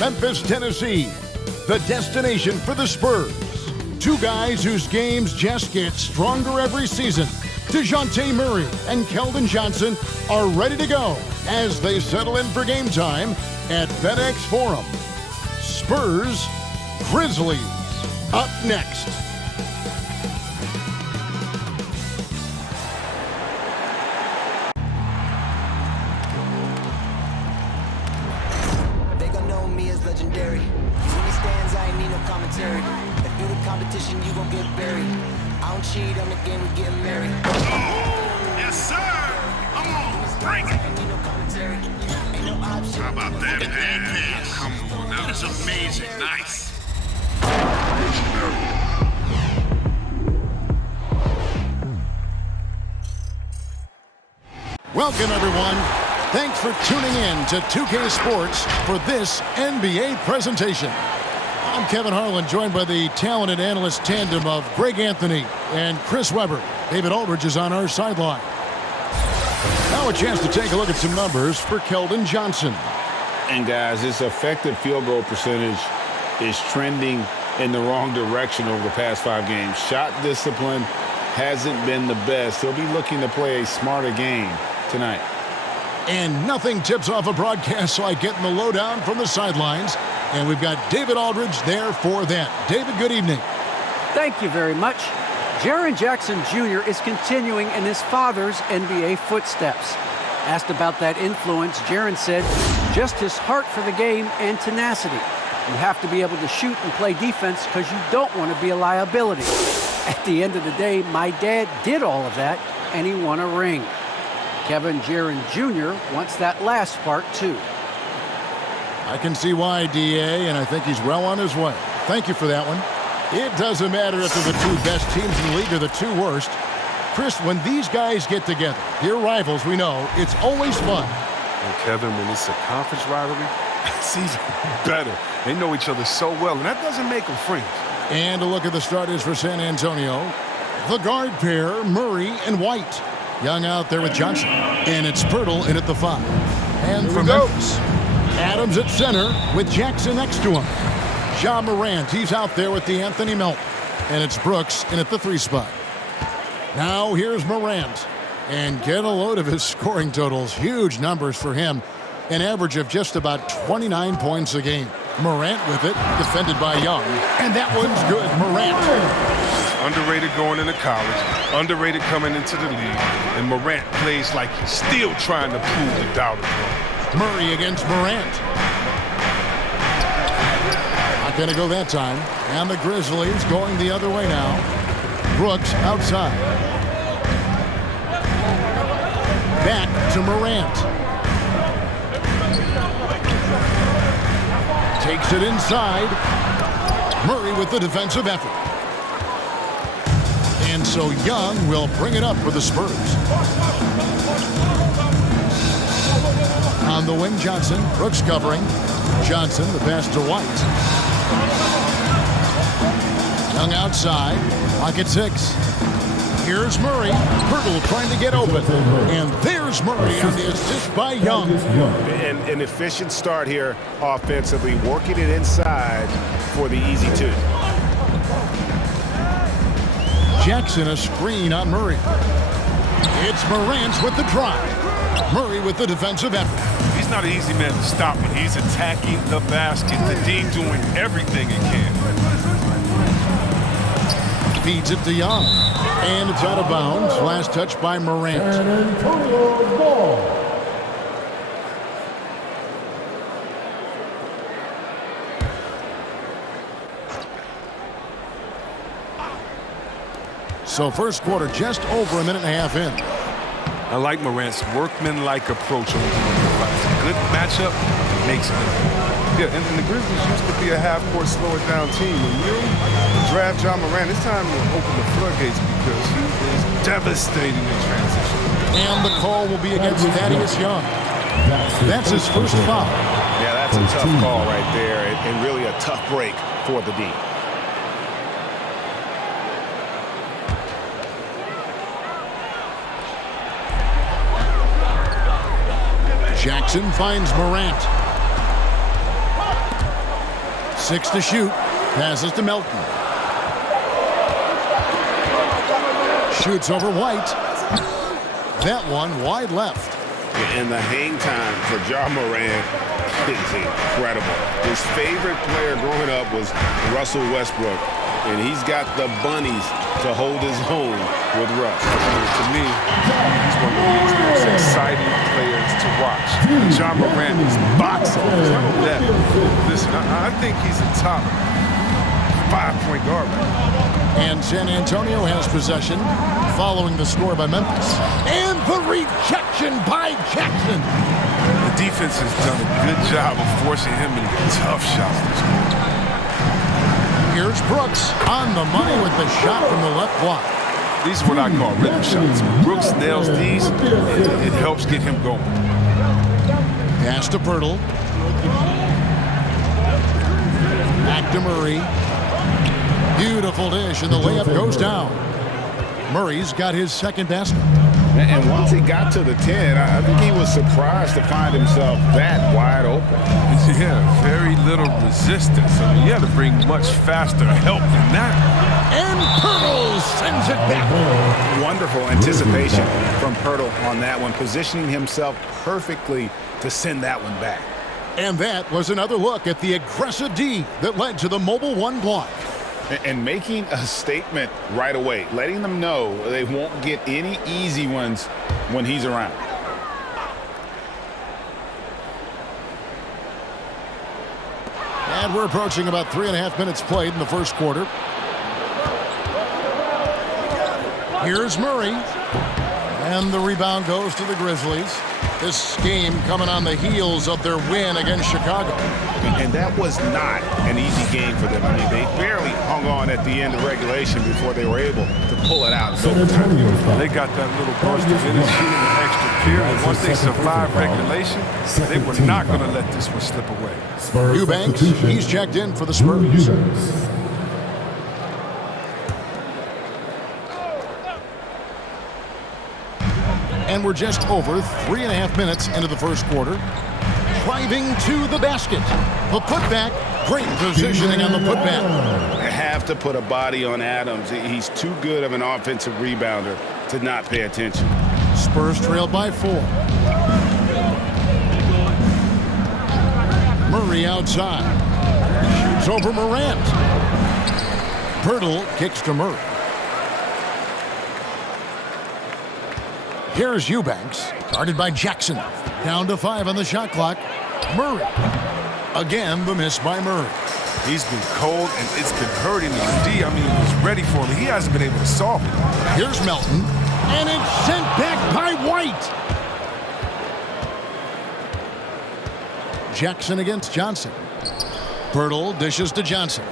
Memphis, Tennessee, the destination for the Spurs. Two guys whose games just get stronger every season. DeJounte Murray and Keldon Johnson are ready to go as they settle in for game time at FedEx Forum. Spurs, Grizzlies, up next. They gon' know me as legendary. When he stands, I ain't need no commentary. If you the competition, you gon' get buried. I don't cheat on the game, we getting married. Oh, yes, sir. Come on, bring it. Ain't need no commentary. Ain't no option. How about that pass? Come on, that was amazing. Nice. Welcome, everyone. Thanks for tuning in to 2K Sports for this NBA presentation. I'm Kevin Harlan, joined by the talented analyst tandem of Greg Anthony and Chris Webber. David Aldridge is on our sideline. Now a chance to take a look at some numbers for Keldon Johnson. And guys, his effective field goal percentage is trending in the wrong direction over the past 5 games. Shot discipline hasn't been the best. He'll be looking to play a smarter game tonight. And nothing tips off a broadcast like getting the lowdown from the sidelines. And we've got David Aldridge there for that. David, good evening. Thank you very much. Jaren Jackson Jr. is continuing in his father's NBA footsteps. Asked about that influence, Jaren said, just his heart for the game and tenacity. You have to be able to shoot and play defense because you don't want to be a liability. At the end of the day, my dad did all of that, and he won a ring. Kevin Jaren Jr. wants that last part, too. I can see why, DA, and I think he's well on his way. Thank you for that one. It doesn't matter if they're the two best teams in the league or the two worst. Chris, when these guys get together, they're rivals, we know, it's always fun. And Kevin, when it's a conference rivalry, it's even better. They know each other so well, and that doesn't make them friends. And a look at the starters for San Antonio. The guard pair, Murray and White. Young out there with Johnson. And it's Pirtle in at the 5. And for Memphis, Adams at center with Jackson next to him. Ja Morant, he's out there with the Anthony Melton. And it's Brooks in at the 3 spot. Now here's Morant. And get a load of his scoring totals. Huge numbers for him. An average of just about 29 points a game. Morant with it, defended by Young. And that one's good. Morant. Underrated going into college, underrated coming into the league, and Morant plays like he's still trying to prove the doubters wrong. Murray against Morant. Not going to go that time. And the Grizzlies going the other way now. Brooks outside. Back to Morant. Takes it inside. Murray with the defensive effort. And so Young will bring it up for the Spurs. On the wing, Johnson. Brooks covering. Johnson, the pass to White. Young outside. Clock at 6. Here's Murray. Pirtle trying to get open. And there's Murray on the assist by Young. An efficient start here offensively, working it inside for the easy 2. Jackson a screen on Murray. It's Morant with the drive. Murray with the defensive effort. He's not an easy man to stop when he's attacking the basket. The team doing everything it can. Feeds it to Young. And it's out of bounds. Last touch by Morant. So first quarter just over a minute and a half in. I like Morant's workman-like approach on the good matchup makes it. Yeah, and the Grizzlies used to be a half-court slow-it-down team. When you draft Ja Morant, it's time to open the floodgates because he is devastating in transition. And the call will be against Thaddeus Young. That's his first foul. Yeah, that's a tough call right there, and really a tough break for the D. Jackson finds Morant. 6 to shoot. Passes to Melton. Shoots over White. That one wide left. And the hang time for Ja Morant is incredible. His favorite player growing up was Russell Westbrook, and he's got the bunnies to hold his own with Russ. To me, he's one of the most exciting players to watch. Ja Morant is box office. I know that. Listen, I think he's a top 5-point guard right now. And San Antonio has possession following the score by Memphis. And the rejection by Jackson. The defense has done a good job of forcing him into tough shots this game. Here's Brooks on the money with the shot from the left block. These are what I call rhythm shots. When Brooks nails these, it helps get him going. Pass to Pirtle. Back to Murray. Beautiful dish, and the layup goes down. Murray's got his second basket. And once he got to the 10, I think he was surprised to find himself that wide open. Yeah, very little resistance. I mean, you had to bring much faster help than that. And Pirtle sends it back. Wonderful anticipation from Pirtle on that one, positioning himself perfectly to send that one back. And that was another look at the aggressive D that led to the mobile one block. And making a statement right away, letting them know they won't get any easy ones when he's around. And we're approaching about 3.5 minutes played in the first quarter. Here's Murray. And the rebound goes to the Grizzlies. This game coming on the heels of their win against Chicago. And that was not an easy game for them. I mean, they barely hung on at the end of regulation before they were able to pull it out. They got that little burst of energy in the extra period. Once they survived regulation, they were not going to let this one slip away. Eubanks, he's checked in for the Spurs. And we're just over 3.5 minutes into the first quarter. Driving to the basket. The putback. Great positioning on the putback. They have to put a body on Adams. He's too good of an offensive rebounder to not pay attention. Spurs trail by 4. Murray outside. Shoots over Morant. Pirtle kicks to Murray. Here's Eubanks, guarded by Jackson. Down to 5 on the shot clock. Murray. Again, the miss by Murray. He's been cold, and it's been hurting him. D, I mean, he was ready for him. He hasn't been able to solve it. Here's Melton, and it's sent back by White. Jackson against Johnson. Pirtle dishes to Johnson.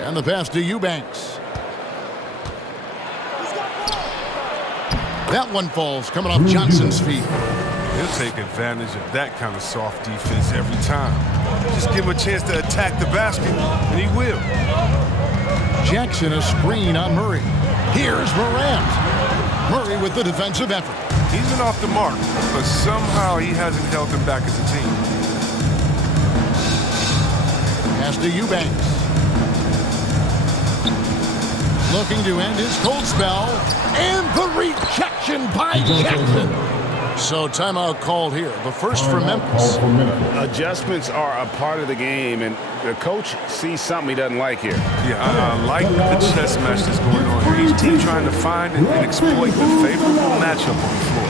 And the pass to Eubanks. That one falls, coming off Johnson's feet. He'll take advantage of that kind of soft defense every time. Just give him a chance to attack the basket, and he will. Jackson a screen on Murray. Here's Morant. Murray with the defensive effort. He's been off the mark, but somehow he hasn't held them back as a team. Pass to Eubanks. Looking to end his cold spell. And the rejection by Jackson. So timeout called here. The first for Memphis. Adjustments are a part of the game, and the coach sees something he doesn't like here. Yeah, I like the chess match that's going on here. Each team trying to find and exploit the favorable matchup on the floor.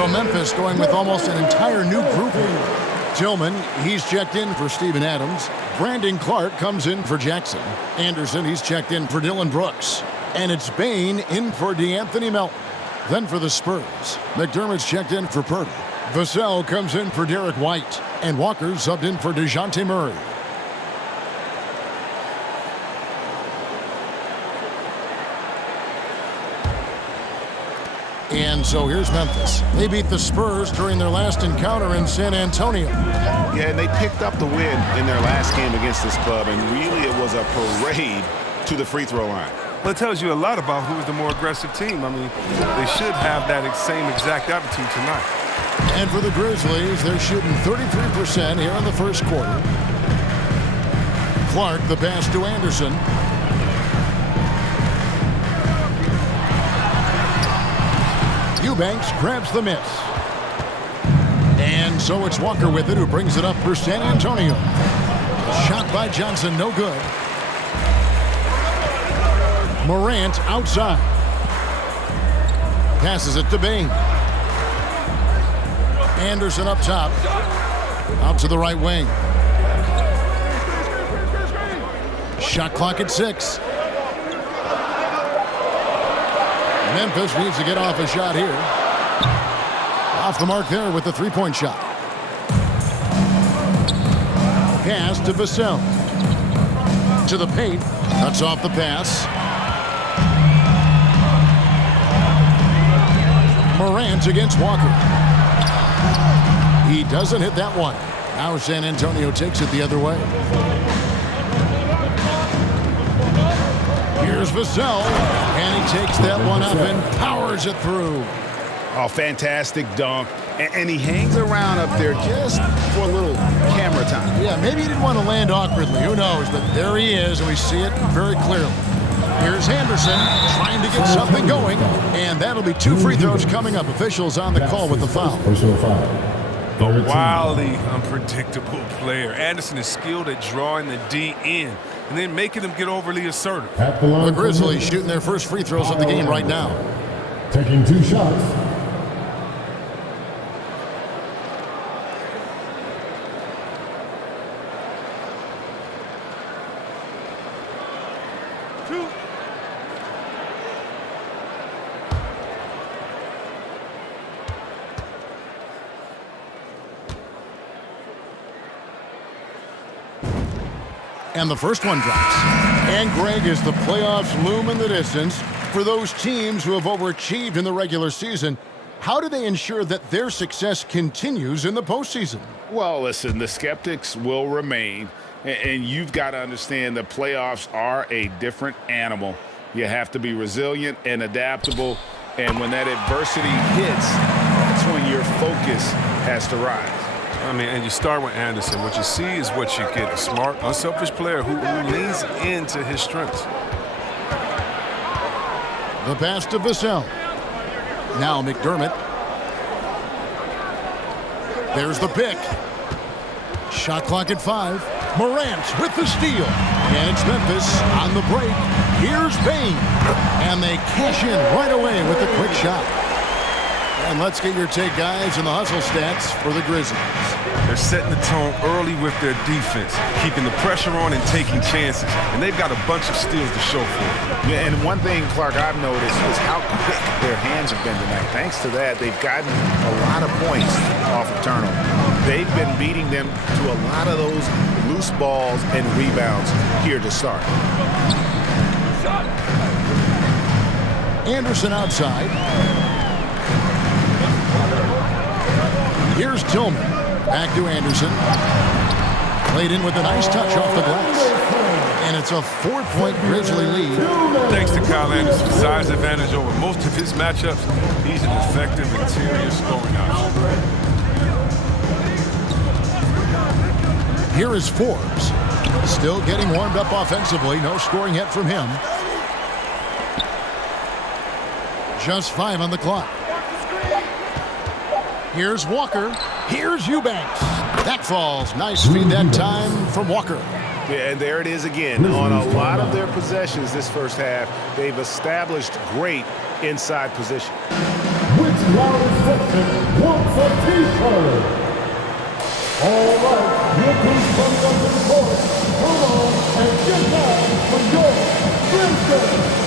So Memphis going with almost an entire new group here. Tillman, he's checked in for Steven Adams. Brandon Clark comes in for Jackson. Anderson, he's checked in for Dylan Brooks. And it's Bain in for DeAnthony Melton. Then for the Spurs, McDermott's checked in for Purdy. Vassell comes in for Derek White. And Walker subbed in for DeJounte Murray. And so here's Memphis. They beat the Spurs during their last encounter in San Antonio. Yeah, and they picked up the win in their last game against this club, and really it was a parade to the free throw line. Well, it tells you a lot about who's the more aggressive team. I mean, they should have that same exact attitude tonight. And for the Grizzlies, they're shooting 33% here in the first quarter. Clark, the pass to Anderson. Eubanks grabs the miss. And so it's Walker with it, who brings it up for San Antonio. Shot by Johnson, no good. Morant outside. Passes it to Bain. Anderson up top. Out to the right wing. Shot clock at 6. Memphis needs to get off a shot here. Off the mark there with the three-point shot. Pass to Vassell. To the paint. Cuts off the pass. Morant against Walker. He doesn't hit that one. Now San Antonio takes it the other way. Here's Vassell, and he takes that one up and powers it through. Oh, fantastic dunk. And he hangs around up there just for a little camera time. Yeah, maybe he didn't want to land awkwardly. Who knows? But there he is, and we see it very clearly. Here's Henderson trying to get something going, and that'll be 2 free throws coming up. Officials on the call with the foul. A wildly unpredictable player. Anderson is skilled at drawing the D in and then making them get overly assertive. The Grizzlies shooting their first free throws of the game right now. Taking 2 shots. And the first one drops. And Greg, as the playoffs loom in the distance, for those teams who have overachieved in the regular season, how do they ensure that their success continues in the postseason? Well, listen, the skeptics will remain, and you've got to understand the playoffs are a different animal. You have to be resilient and adaptable, and when that adversity hits, that's when your focus has to rise. I mean, and you start with Anderson. What you see is what you get. A smart, unselfish player who leans into his strengths. The pass to Vassell. Now McDermott. There's the pick. Shot clock at 5. Morant with the steal. And it's Memphis on the break. Here's Bain. And they cash in right away with a quick shot. And let's get your take, guys, on the hustle stats for the Grizzlies. They're setting the tone early with their defense, keeping the pressure on and taking chances. And they've got a bunch of steals to show for it. Yeah, and one thing, Clark, I've noticed is how quick their hands have been tonight. Thanks to that, they've gotten a lot of points off of turnover. They've been beating them to a lot of those loose balls and rebounds here to start. Anderson outside. Here's Tillman. Back to Anderson. Played in with a nice touch off the glass. And it's a 4-point Grizzly lead. Thanks to Kyle Anderson's size advantage over most of his matchups, he's an effective interior scoring option. Here is Forbes. Still getting warmed up offensively. No scoring yet from him. Just 5 on the clock. Here's Walker. Here's Eubanks. That falls. Nice feed that time from Walker. Yeah, and there it is again. On a lot of their possessions this first half, they've established great inside position. 6-round section wants a t-shirt. All right, look who's coming up to the court. Come on and get down for your Grizzlies.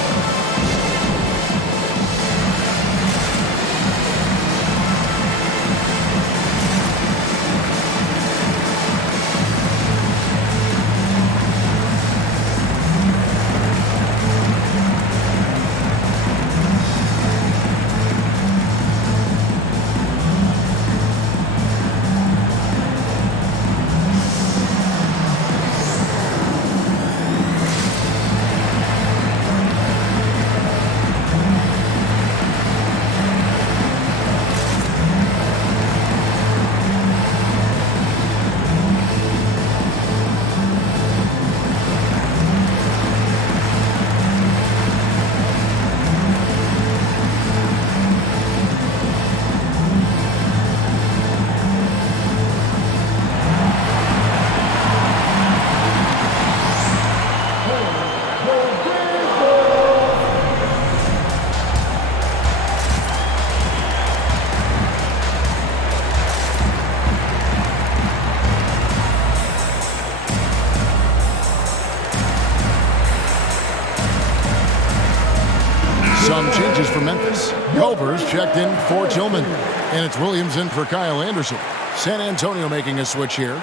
Some changes for Memphis. Culver's checked in for Tillman. And it's Williams in for Kyle Anderson. San Antonio making a switch here.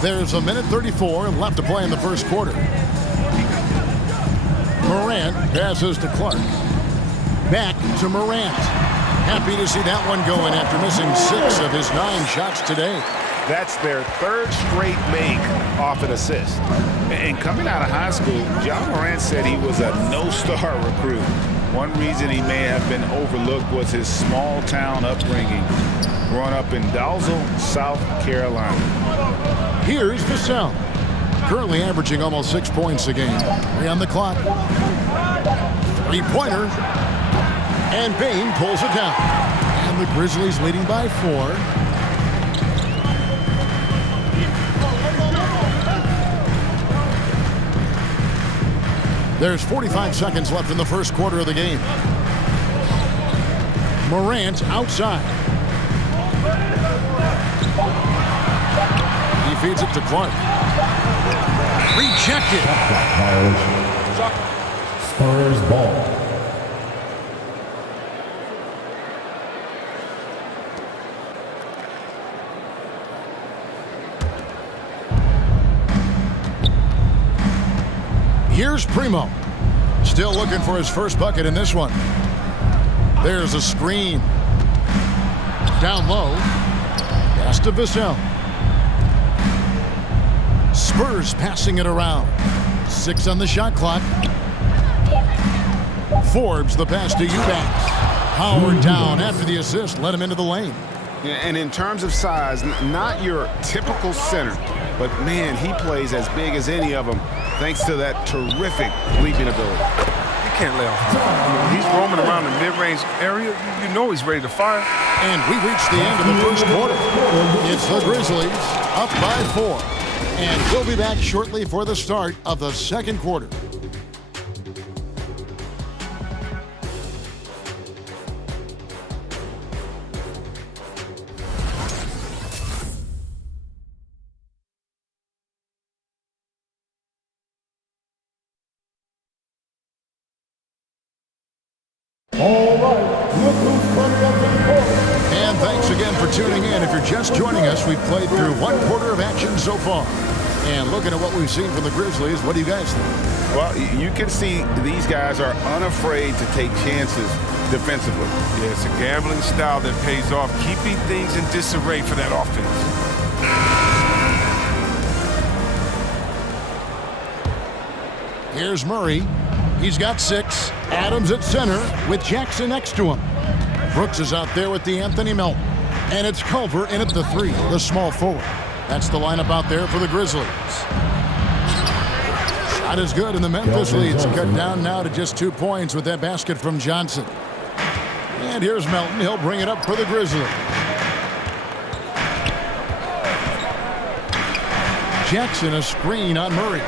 There's a minute 34 left to play in the first quarter. Morant passes to Clark. Back to Morant. Happy to see that one going after missing 6 of his 9 shots today. That's their third straight make off an assist. And coming out of high school, John Morant said he was a no-star recruit. One reason he may have been overlooked was his small-town upbringing, growing up in Dalzell, South Carolina. Here's Vassell. Currently averaging almost 6 points a game. 3 on the clock. 3-pointer. And Bane pulls it down. And the Grizzlies leading by 4. There's 45 seconds left in the first quarter of the game. Morant outside. He feeds it to Clark. Rejected. Spurs ball. Here's Primo. Still looking for his first bucket in this one. There's a screen. Down low. Pass to Vassell. Spurs passing it around. 6 on the shot clock. Forbes the pass to Eubanks. Howard down after the assist. Let him into the lane. Yeah, and in terms of size, not your typical center, but man, he plays as big as any of them thanks to that terrific leaping ability. You can't lay off. He's roaming around the mid-range area. You know he's ready to fire. And we reached the end of the first quarter. It's the Grizzlies up by 4. And we'll be back shortly for the start of the second quarter. All right, look who's coming up to the court. And thanks again for tuning in. If you're just joining us, we've played through 1 quarter of action so far. And looking at what we've seen from the Grizzlies, what do you guys think? Well, you can see these guys are unafraid to take chances defensively. Yeah, it's a gambling style that pays off, keeping things in disarray for that offense. Here's Murray. He's got 6. Adams at center with Jackson next to him. Brooks is out there with DeAnthony Melton. And it's Culver in at the 3, the small forward. That's the lineup out there for the Grizzlies. Not as good, and the Memphis lead's cut down now to just 2 points with that basket from Johnson. And here's Melton. He'll bring it up for the Grizzlies. Jackson, a screen on Murray.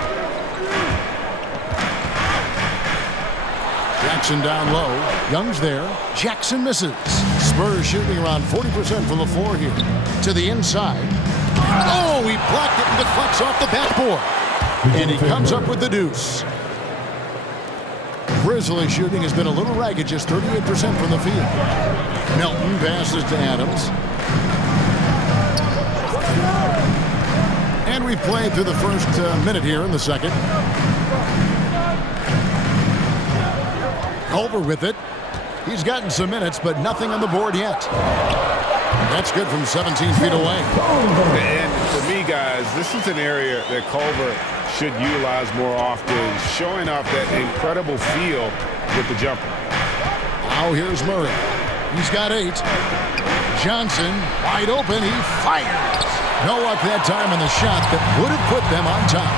Jackson down low. Young's there. Jackson misses. Spurs shooting around 40% from the floor here. To the inside. Oh, he blocked it and deflects off the backboard. And he comes up with the deuce. Grizzly shooting has been a little ragged, just 38% from the field. Melton passes to Adams. And we've played through the first minute here in the second. Culver with it. He's gotten some minutes, but nothing on the board yet. That's good from 17 feet away. And for me, guys, this is an area that Culver should utilize more often, showing off that incredible feel with the jumper. Now here's Murray. He's got 8. Johnson, wide open, he fires. No luck that time on the shot that would have put them on top.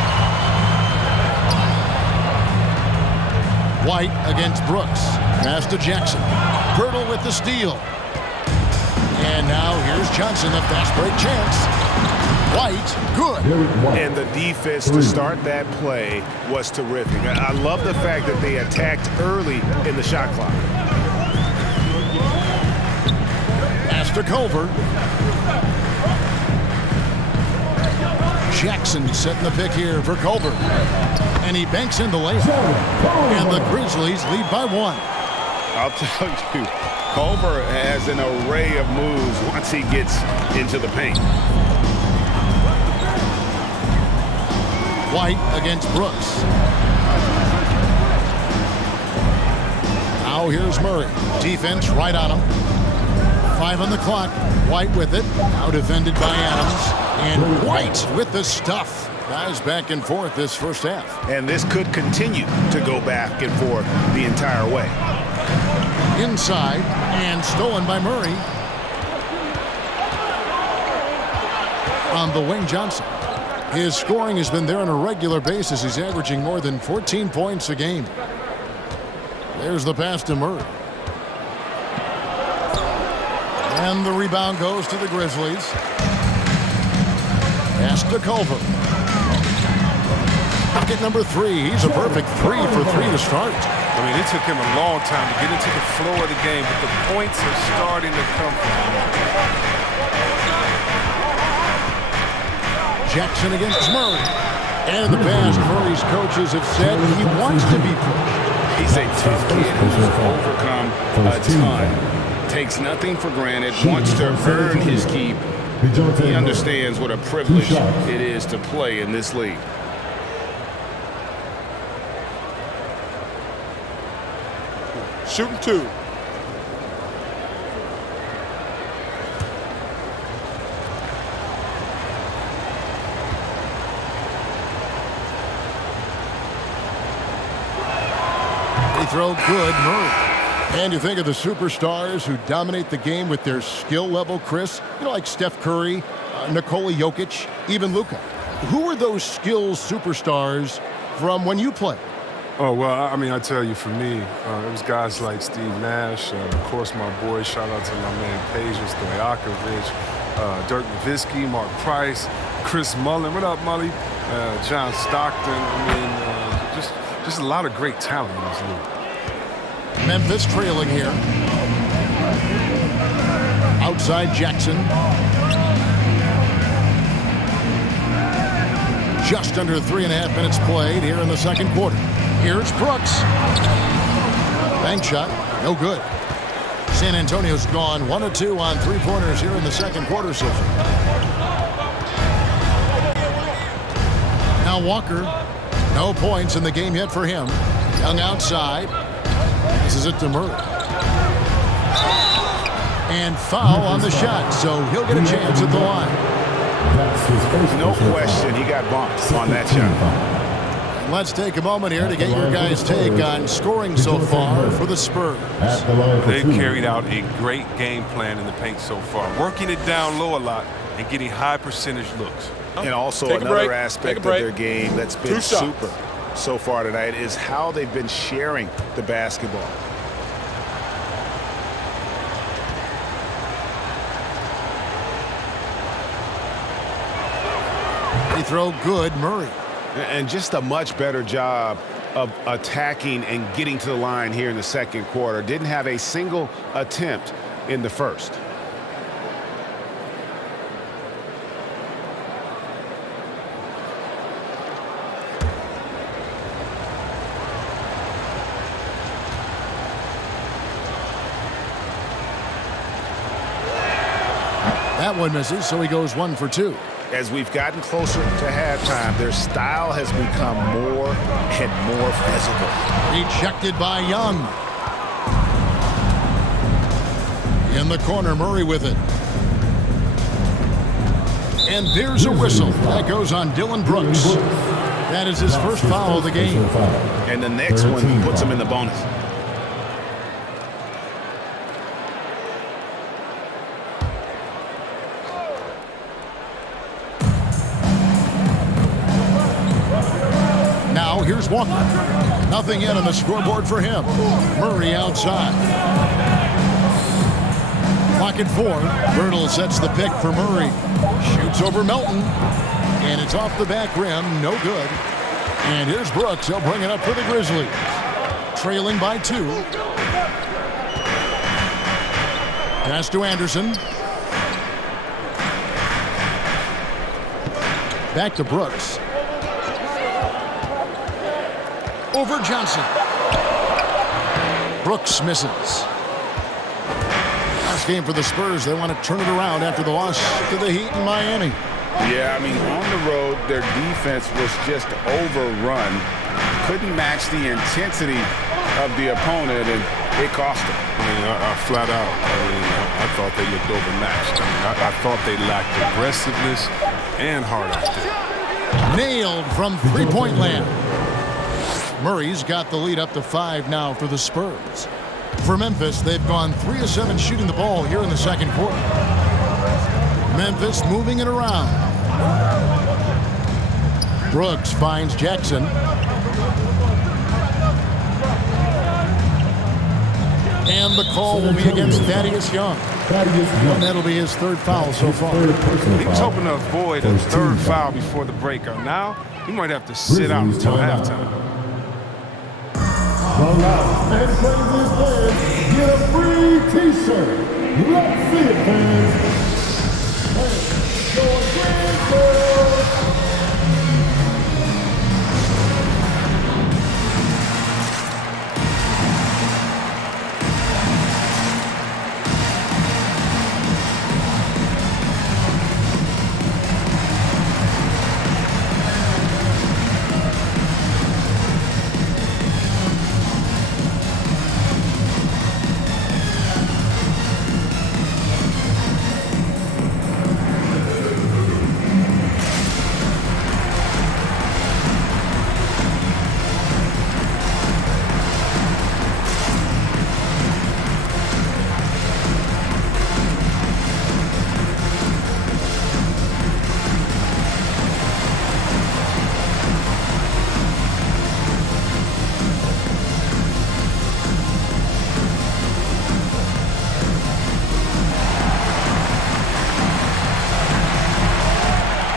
White against Brooks. Pass to Jackson. Pirtle with the steal. And now here's Johnson, the fast break chance. White, good. And the defense to start that play was terrific. I love the fact that they attacked early in the shot clock. Pass to Culver. Jackson setting the pick here for Culver. And he banks in the layup. And the Grizzlies lead by 1. I'll tell you, Culver has an array of moves once he gets into the paint. White against Brooks. Now here's Murray. Defense right on him. 5 on the clock. White with it. Now defended by Adams. And White with the stuff. Guys back and forth this first half. And this could continue to go back and forth the entire way. Inside and stolen by Murray. On the wing, Johnson. His scoring has been there on a regular basis. He's averaging more than 14 points a game. There's the pass to Murray. And the rebound goes to the Grizzlies. Pass to Culver. Bucket number 3. He's a perfect 3 for 3 to start. I mean, it took him a long time to get into the flow of the game, but the points are starting to come from him. Jackson against Murray. And the pass. Murray's coaches have said he wants to be pushed. He's a tough kid who's overcome a ton. Takes nothing for granted, wants to earn his keep. He understands what a privilege it is to play in this league. Shooting 2. They throw good, Murray. And you think of the superstars who dominate the game with their skill level, Chris, like Steph Curry, Nikola Jokic, even Luka. Who are those skills superstars from when you played? Oh, well, I mean, I tell you, for me, it was guys like Steve Nash, of course, my boy, shout out to my man, Peja Stojakovic, Dirk Nowitzki, Mark Price, Chris Mullin, what up, Mully? John Stockton, I mean, just a lot of great talent in this league. Memphis trailing here. Outside Jackson. Just under 3.5 minutes played here in the second quarter. Here's Brooks. Bank shot, no good. San Antonio's gone 1 of 2 on 3-pointers here in the second quarter so far. Now Walker, no points in the game yet for him. Young outside. This is it to Murray. And foul on the shot, so he'll get a chance at the line. No question, he got bumped on that shot. Let's take a moment here to get your guys' take on scoring so far for the Spurs. They've carried out a great game plan in the paint so far, working it down low a lot and getting high percentage looks. And also another aspect of their game that's been super so far tonight is how they've been sharing the basketball. They throw good, Murray. And just a much better job of attacking and getting to the line here in the second quarter. Didn't have a single attempt in the first. That one misses, so he goes 1 for 2. As we've gotten closer to halftime, their style has become more and more physical. Rejected by Young. In the corner, Murray with it. And there's a whistle. That goes on Dylan Brooks. That is his first foul of the game. And the next one puts him in the bonus. Here's Walker. Nothing in on the scoreboard for him. Murray outside. Clock at 4. Birtle sets the pick for Murray. Shoots over Melton. And it's off the back rim. No good. And here's Brooks. He'll bring it up for the Grizzlies. Trailing by 2. Pass to Anderson. Back to Brooks. Over Johnson. Brooks misses. Last game for the Spurs. They want to turn it around after the loss to the Heat in Miami. Yeah, I mean, on the road, their defense was just overrun. Couldn't match the intensity of the opponent, and it cost them. I flat out, I thought they looked overmatched. I thought they lacked aggressiveness and heart out there. Nailed from three-point land. Murray's got the lead up to 5 now for the Spurs. For Memphis, they've gone 3 of 7 shooting the ball here in the second quarter. Memphis moving it around. Brooks finds Jackson. And the call will be against Thaddeus Young. And that'll be his 3rd foul so far. He was hoping to avoid a 3rd foul before the breakout. Now, he might have to sit out until halftime. The last and craziest players get a free t-shirt. Let's see it, fans.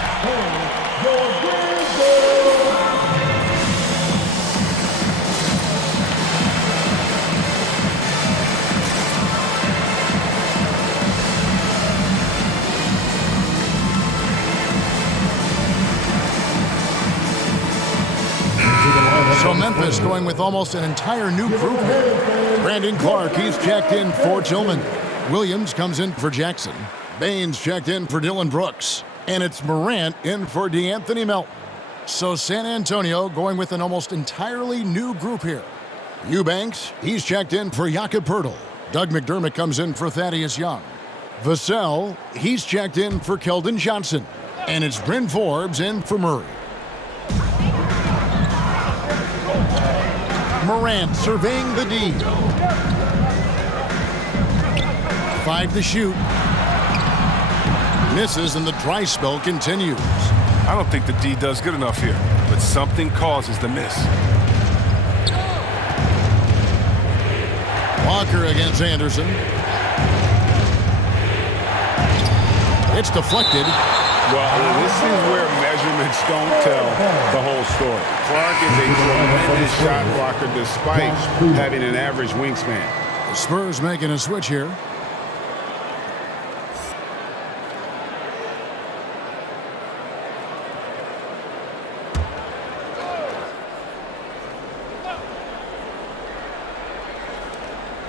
And your So Memphis going with almost an entire new group here. Brandon Clark, he's checked in for Tillman. Williams comes in for Jackson. Baines checked in for Dylan Brooks. And it's Morant in for DeAnthony Melton. So San Antonio going with an almost entirely new group here. Eubanks, he's checked in for Jakob Poeltl. Doug McDermott comes in for Thaddeus Young. Vassell, he's checked in for Keldon Johnson. And it's Bryn Forbes in for Murray. Morant surveying the D. 5 to shoot. Misses and the dry spell continues. I don't think the D does good enough here, but something causes the miss. Walker against Anderson. It's deflected. Well, this is where measurements don't tell the whole story. Clark is a tremendous shot blocker despite having an average wingspan. The Spurs making a switch here.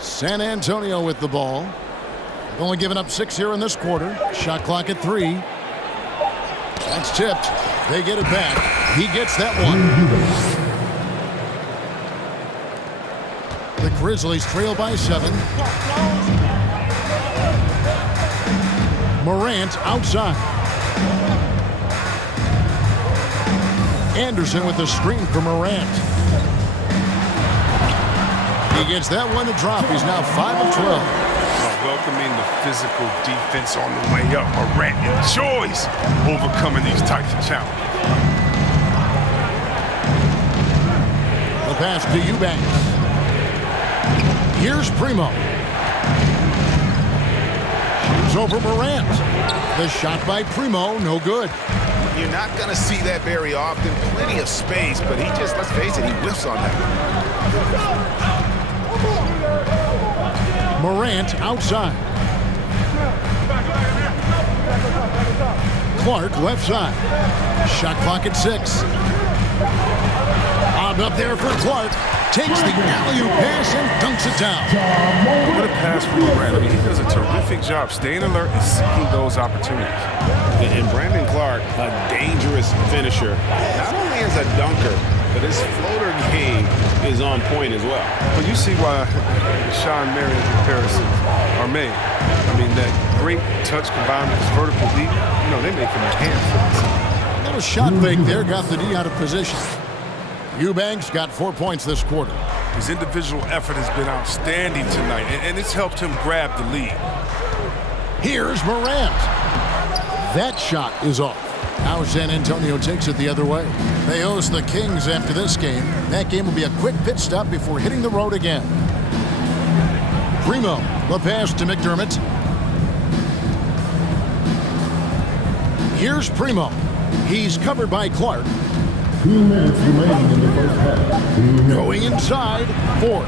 San Antonio with the ball. They've only given up 6 here in this quarter. Shot clock at 3. That's tipped. They get it back. He gets that one. The Grizzlies trail by 7. Morant outside. Anderson with the screen for Morant. He gets that one to drop. He's now 5 of 12. Welcoming the physical defense on the way up. Morant enjoys overcoming these types of challenges. The pass to Eubanks. Here's Primo. Shoots over Morant. The shot by Primo, no good. You're not going to see that very often. Plenty of space, but he just, let's face it, he whiffs on that. Morant outside. Clark left side. Shot clock at 6. Bobbed up there for Clark. Takes the alley-oop pass and dunks it down. What a pass from Morant. I mean, he does a terrific job staying alert and seeking those opportunities. And Brandon Clark, a dangerous finisher, not only as a dunker, but his floater game is on point as well. Well, you see why Sean Marion comparisons are made. I mean, that great touch combined with his vertical leap, you know, they make him a handful. A little shot fake there, got the D out of position. Eubanks got 4 points this quarter. His individual effort has been outstanding tonight, and it's helped him grab the lead. Here's Morant. That shot is off. Now San Antonio takes it the other way. They host the Kings after this game. That game will be a quick pit stop before hitting the road again. Primo, the pass to McDermott. Here's Primo. He's covered by Clark. 2 minutes remaining in the first half. Going inside, Ford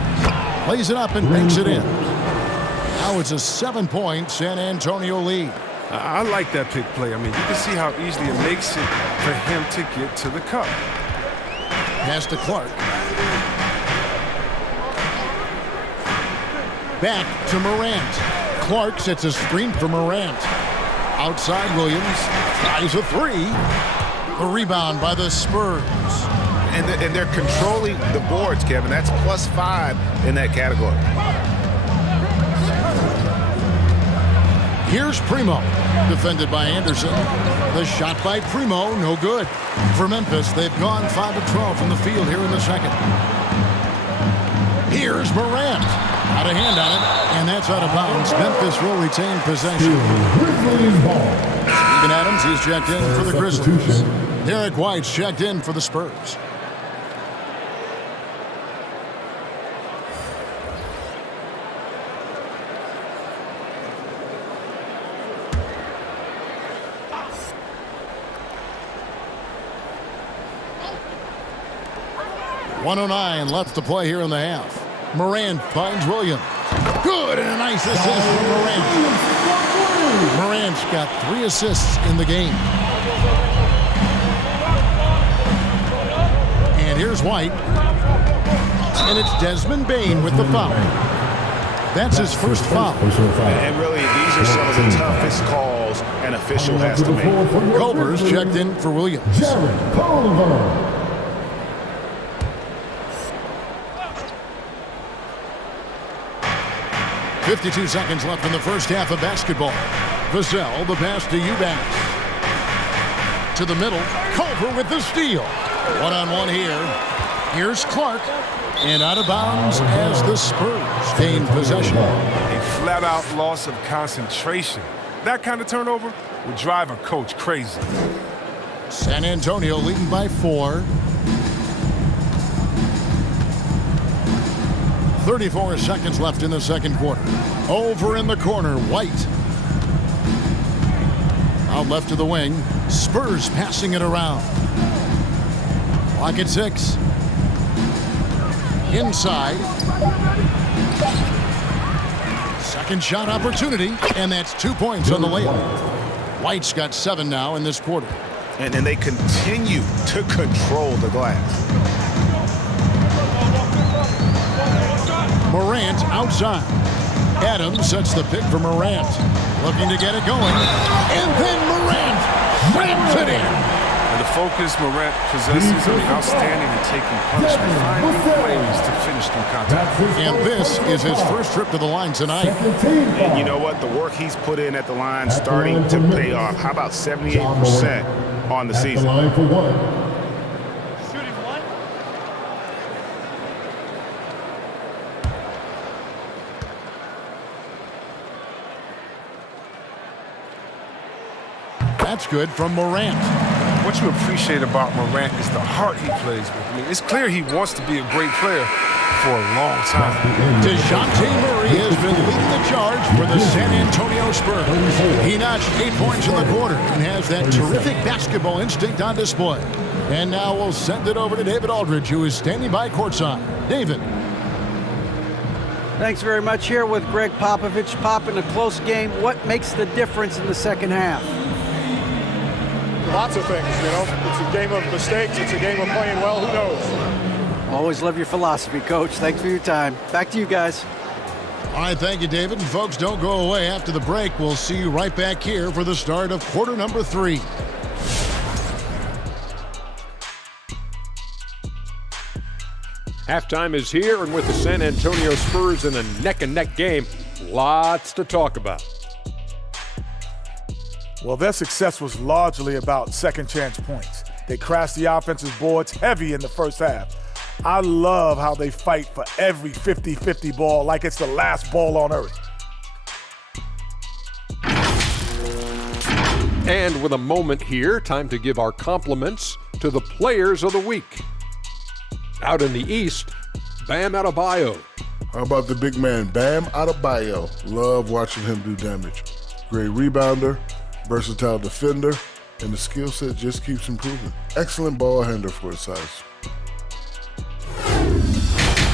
plays it up and banks it in. Now it's a 7-point San Antonio lead. I like that pick play. I mean, you can see how easily it makes it for him to get to the cup. Pass to Clark. Back to Morant. Clark sets a screen for Morant. Outside Williams. Tries a 3. The rebound by the Spurs. And they're controlling the boards, Kevin. That's +5 in that category. Here's Primo. Defended by Anderson. The shot by Primo, no good. For Memphis, they've gone 5 of 12 from the field here in the second. Here's Morant. Out of hand on it, and that's out of bounds. Memphis will retain possession. Steven Adams, he's checked in for the Grizzlies. Derek White's checked in for the Spurs. .109 left to play here in the half. Morant finds Williams. Good, and a nice assist from Morant. Morant's got 3 assists in the game. And here's White. And it's Desmond Bane with the foul. That's his first foul. And really, these are some of the toughest calls an official has to make. Culver's checked in for Williams. 52 seconds left in the first half of basketball. Vassell, the pass to Eubanks. To the middle, Culver with the steal. One-on-one here. Here's Clark. And out of bounds as the Spurs gain possession. A flat-out loss of concentration. That kind of turnover would drive a coach crazy. San Antonio leading by 4. 34 seconds left in the second quarter. Over in the corner, White. Out left to the wing. Spurs passing it around. Clock at 6. Inside. Second shot opportunity, and that's 2 points on the layup. White's got 7 now in this quarter. And they continue to control the glass. Morant outside. Adams sets the pick for Morant. Looking to get it going. And then Morant rams it in. And the focus Morant possesses, outstanding in taking punishment, finding ways to finish through contact. And this is his first trip to the line tonight. And you know what? The work he's put in at the line starting to pay off. How about 78% on the season? Line for 1. That's good from Morant. What you appreciate about Morant is the heart he plays with. I mean, it's clear he wants to be a great player for a long time. DeJounte Murray has been leading the charge for the San Antonio Spurs. He notched 8 points in the quarter and has that terrific basketball instinct on display. And now we'll send it over to David Aldridge, who is standing by courtside. David. Thanks very much. Here with Greg Popovich. Pop, in a close game, what makes the difference in the second half? Lots of things, you know. It's a game of mistakes. It's a game of playing well. Who knows? Always love your philosophy, Coach. Thanks for your time. Back to you guys. All right, thank you, David. And folks, don't go away. After the break, we'll see you right back here for the start of quarter number 3. Halftime is here, and with the San Antonio Spurs in a neck-and-neck game, lots to talk about. Well, their success was largely about second chance points. They crashed the offensive boards heavy in the first half. I love how they fight for every 50-50 ball like it's the last ball on earth. And with a moment here, time to give our compliments to the players of the week. Out in the East, Bam Adebayo. How about the big man, Bam Adebayo? Love watching him do damage. Great rebounder, versatile defender, and the skill set just keeps improving. Excellent ball handler for his size.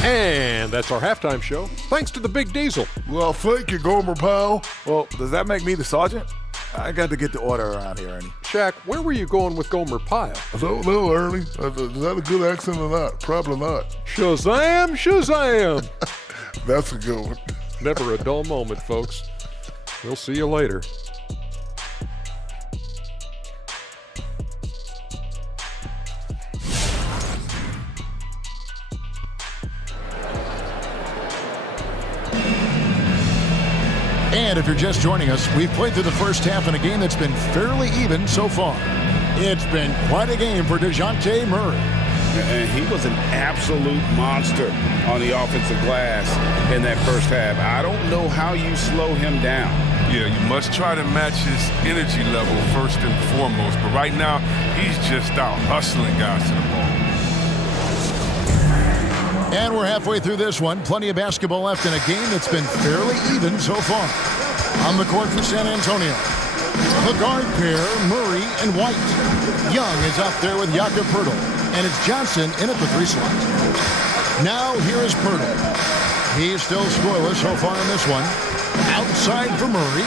And that's our halftime show. Thanks to the Big Diesel. Well, thank you, Gomer Powell. Well, does that make me the sergeant? I got to get the order around here, Ernie. Shaq, where were you going with Gomer Pyle? I don't know, Ernie. Is that a good accent or not? Probably not. Shazam, Shazam. That's a good one. Never a dull moment, folks. We'll see you later. And if you're just joining us, we've played through the first half in a game that's been fairly even so far. It's been quite a game for DeJounte Murray. And he was an absolute monster on the offensive glass in that first half. I don't know how you slow him down. Yeah, you must try to match his energy level first and foremost. But right now, he's just out hustling guys to the ball. And we're halfway through this one. Plenty of basketball left in a game that's been fairly even so far. On the court for San Antonio, the guard pair, Murray and White. Young is up there with Jakob Poeltl, and it's Johnson in at the 3 slot. Now here is Poeltl. He's still scoreless so far in this one. Outside for Murray.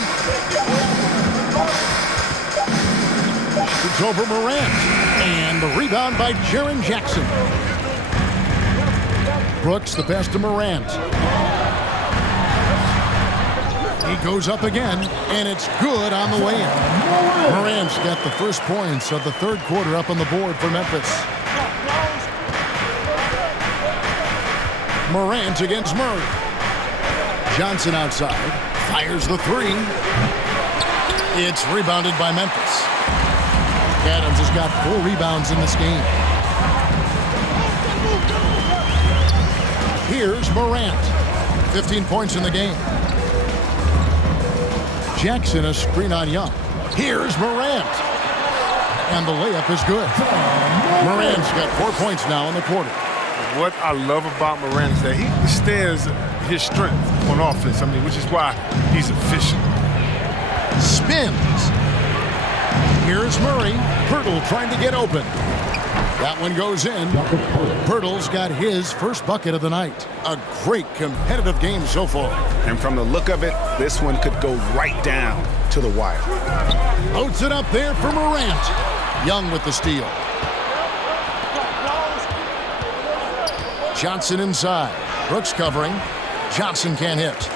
Shoots over Morant. And the rebound by Jaren Jackson. Brooks, the pass to Morant. He goes up again, and it's good on the way in. Morant's got the first points of the third quarter up on the board for Memphis. Morant against Murray. Johnson outside, fires the 3. It's rebounded by Memphis. Adams has got 4 rebounds in this game. Here's Morant. 15 points in the game. Jackson, a screen on Young. Here's Morant. And the layup is good. Morant's got 4 points now in the quarter. What I love about Morant is that he understands his strength on offense. I mean, which is why he's efficient. Spins. Here's Murray. Pirtle trying to get open. That one goes in. Pirtle's got his first bucket of the night. A great competitive game so far. And from the look of it, this one could go right down to the wire. Loads it up there for Morant. Young with the steal. Johnson inside. Brooks covering. Johnson can't hit.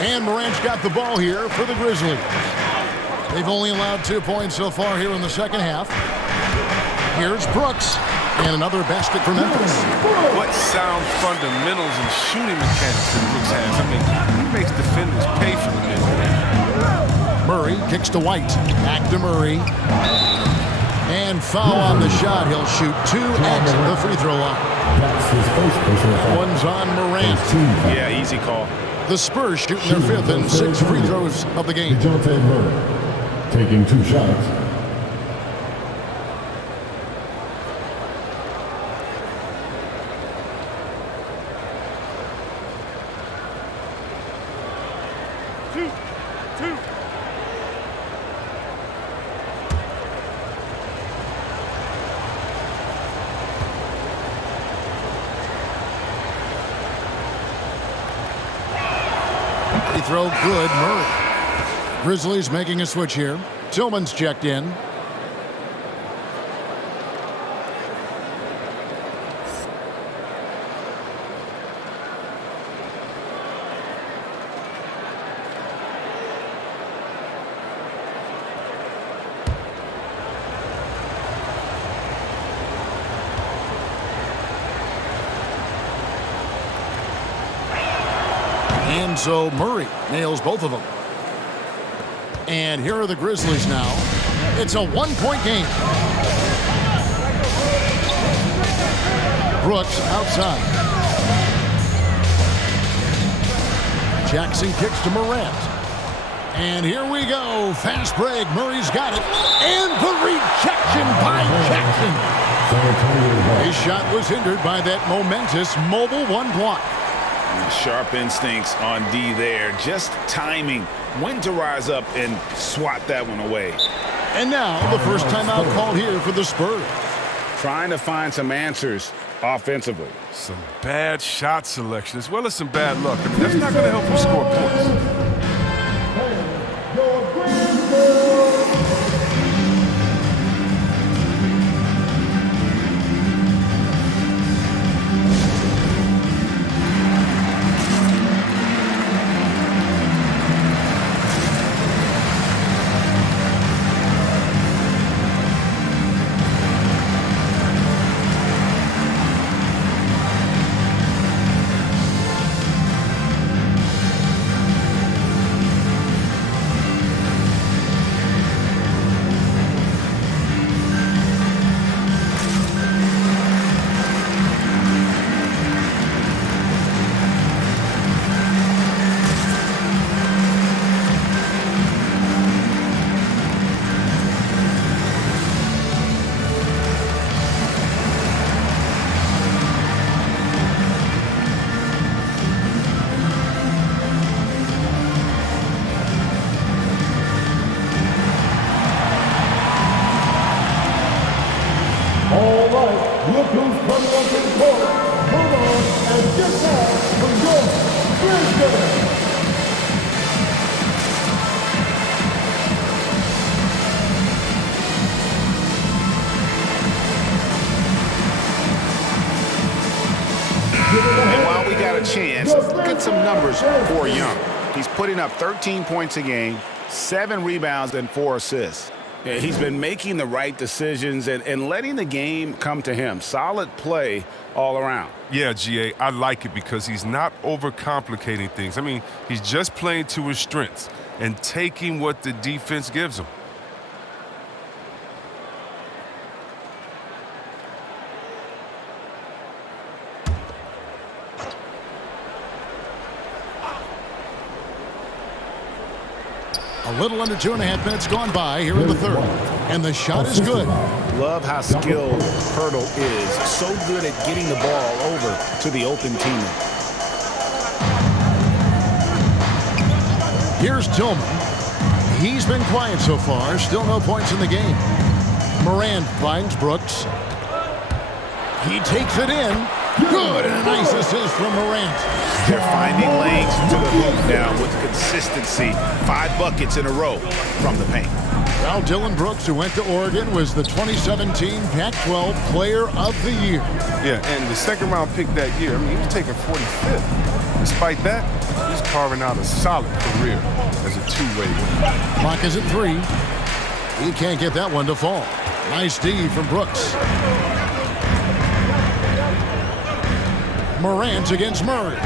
And Morant's got the ball here for the Grizzlies. They've only allowed 2 points so far here in the second half. Here's Brooks. And another basket for Memphis. What sound fundamentals and shooting mechanics that Brooks has. I mean, he makes defenders pay for the middle. Murray kicks to White. Back to Murray. And foul on the shot. He'll shoot 2 at the free throw line. That one's on Morant. Yeah, easy call. The Spurs shooting their 5th and 6th free throws of the game. Taking 2 shots. Free throw good, Murray. Grizzlies making a switch here. Tillman's checked in. And so Murray nails both of them. And here are the Grizzlies now. It's a 1-point game. Brooks outside. Jackson kicks to Morant. And here we go. Fast break. Murray's got it. And the rejection by Jackson. His shot was hindered by that momentous mobile 1 block. Sharp instincts on D there. Just timing when to rise up and swat that one away. And now the first timeout called here for the Spurs. Trying to find some answers offensively. Some bad shot selection as well as some bad luck. I mean, that's not going to help you score points. Look who's coming up in court. Come on and get down from your Grizzlies. And while we got a chance, get some numbers for Young. He's putting up 13 points a game, 7 rebounds, and 4 assists. He's been making the right decisions and letting the game come to him. Solid play all around. Yeah, GA, I like it because he's not overcomplicating things. I mean, he's just playing to his strengths and taking what the defense gives him. little under 2.5 minutes gone by here in the third. And the shot is good. Love how skilled Pirtle is. So good at getting the ball over to the open teammate. Here's Tillman. He's been quiet so far. Still no points in the game. Morant finds Brooks. He takes it in. Good, and a nice assist from Morant. They're finding lanes to the hoop now with consistency. 5 buckets in a row from the paint. Well, Dylan Brooks, who went to Oregon, was the 2017 Pac-12 Player of the Year. Yeah, and the second-round pick that year, I mean, he was taken 45th. Despite that, he's carving out a solid career as a two-way winner. Clock is at 3. He can't get that one to fall. Nice D from Brooks. Morant against Murray.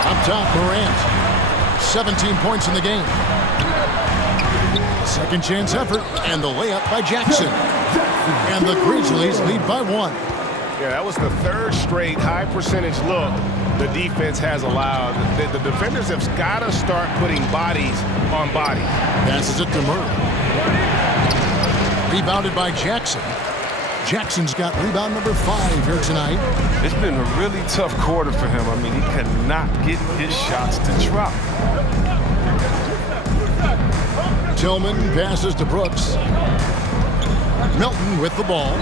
Up top, Morant. 17 points in the game. Second chance effort, and the layup by Jackson. And the Grizzlies lead by 1. Yeah, that was the 3rd straight high percentage look the defense has allowed. The defenders have got to start putting bodies on bodies. Passes it to Murray. Rebounded by Jackson. Jackson's got rebound number 5 here tonight. It's been a really tough quarter for him. I mean, he cannot get his shots to drop. Tillman passes to Brooks. Melton with the ball.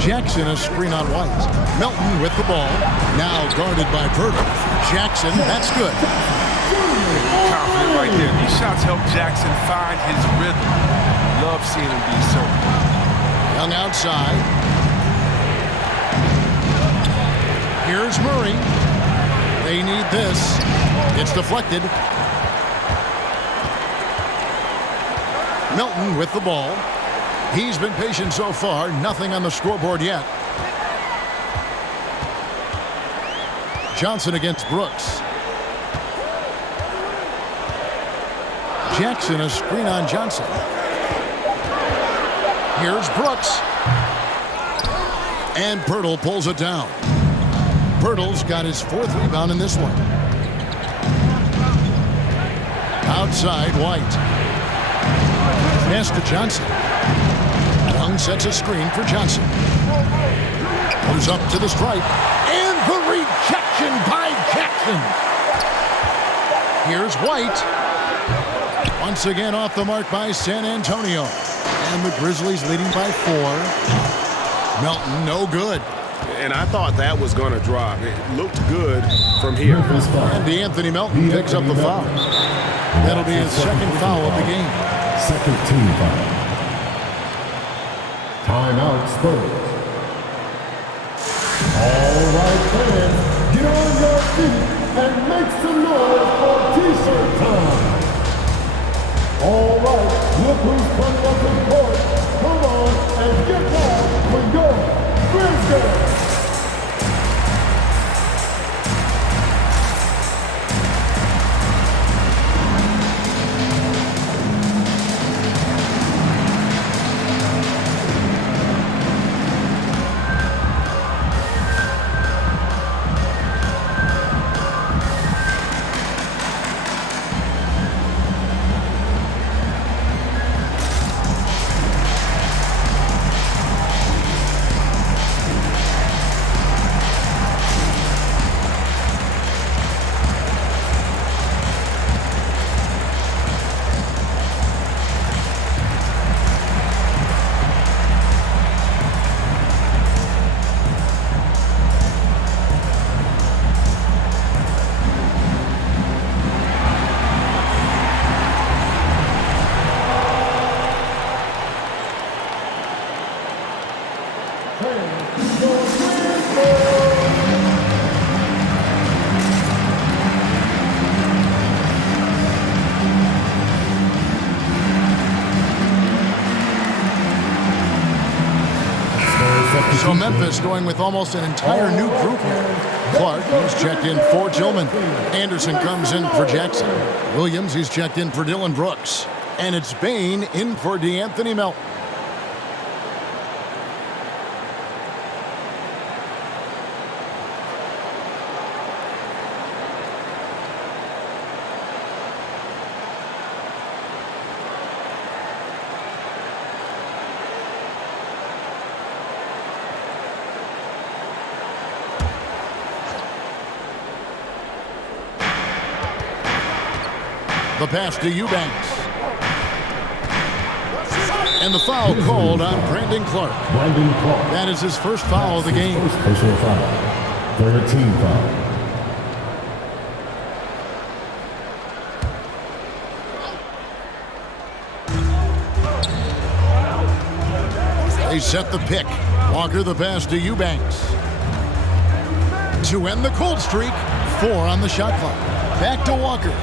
Jackson a screen on White. Melton with the ball. Now guarded by Pirtle. Jackson, that's good. Confident right there. These shots help Jackson find his rhythm. Love seeing him be so. Young outside. Here's Murray. They need this. It's deflected. Melton with the ball. He's been patient so far. Nothing on the scoreboard yet. Johnson against Brooks. Jackson a screen on Johnson. Here's Brooks. And Pirtle pulls it down. Pirtle's got his 4th rebound in this one. Outside, White. Pass to Johnson. Young sets a screen for Johnson. Goes up to the stripe. And the rejection by Jackson. Here's White. Once again off the mark by San Antonio. And the Grizzlies leading by 4. Melton, no good. And I thought that was going to drop. It looked good from here. And D'Anthony Melton picks up the foul. That'll be his 2nd foul of the game. 2nd team foul. Timeout, Spurs. All right, fans, get on your feet and make some noise for T-shirt time. All right, look who's coming up to the court. Come on and get loud for your Grizzlies. So Memphis going with almost an entire new group here. Clark, he's checked in for Tillman. Anderson comes in for Jackson. Williams, he's checked in for Dylan Brooks. And it's Bain in for D'Anthony Melton. The pass to Eubanks. And the foul called on Brandon Clark. That is his first foul of the game. Personal foul. Third team foul. They set the pick. Walker the pass to Eubanks. To end the cold streak, 4 on the shot clock. Back to Walker.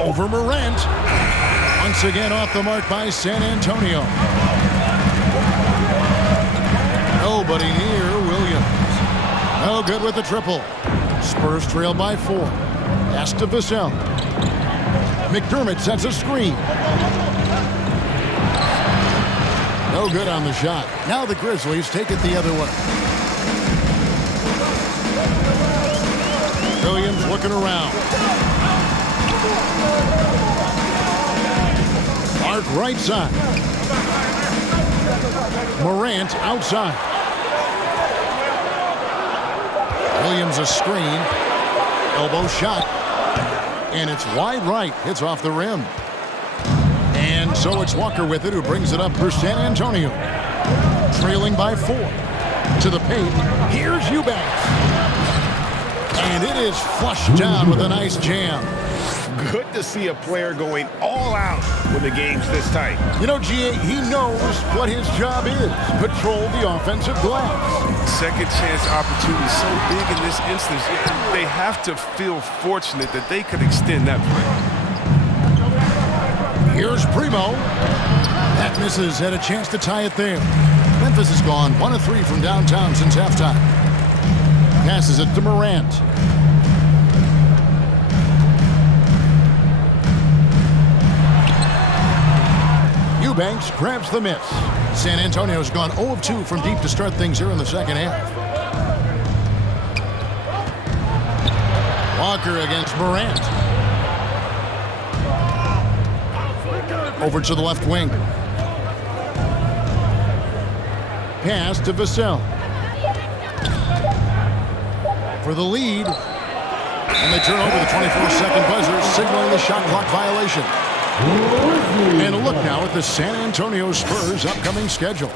Over Morant. Once again off the mark by San Antonio. Nobody near Williams. No good with the triple. Spurs trail by 4. Pass to Vassell. McDermott sets a screen. No good on the shot. Now the Grizzlies take it the other way. Williams looking around. Mark right side. Morant outside. Williams a screen. Elbow shot. And it's wide right. Hits off the rim. And so it's Walker with it, who brings it up for San Antonio. Trailing by 4. To the paint. Here's Eubanks. And it is flushed down with a nice jam. Good to see a player going all out when the game's this tight. You know, GA, he knows what his job is. Patrol the offensive glass. Second chance opportunity is so big in this instance. They have to feel fortunate that they could extend that play. Here's Primo. That misses. Had a chance to tie it there. Memphis has gone 1 of 3 from downtown since halftime. Passes it to Morant. Eubanks grabs the miss. San Antonio's gone 0 of 2 from deep to start things here in the second half. Walker against Morant. Over to the left wing. Pass to Vassell. For the lead. And they turn over the 24-second buzzer, signaling the shot clock violation. And a look now at the San Antonio Spurs' upcoming schedule.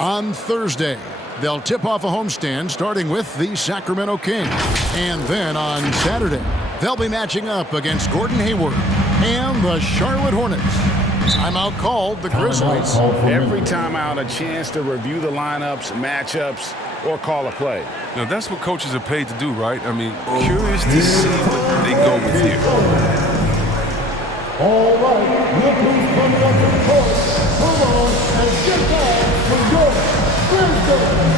On Thursday, they'll tip off a homestand starting with the Sacramento Kings. And then on Saturday, they'll be matching up against Gordon Hayward and the Charlotte Hornets. Timeout called the Grizzlies. Every timeout, a chance to review the lineups, matchups, or call a play. Now, that's what coaches are paid to do, right? I mean, curious to see what they go with here. All right, look who's coming up to the court. Come on and get down to your Grizzlies.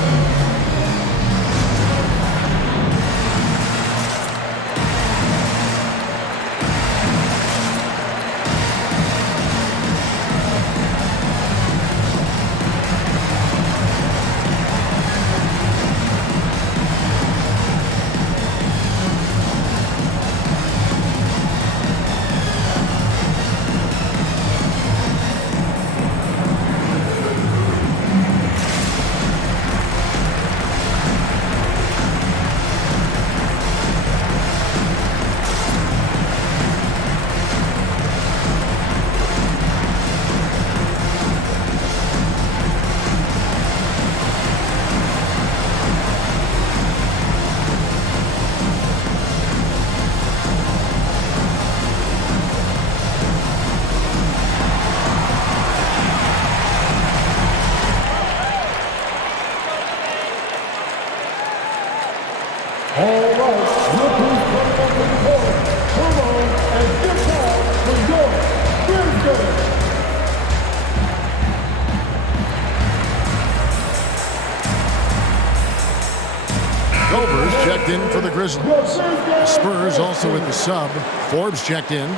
Checked in for the Grizzlies. The Spurs also with the sub. Forbes checked in.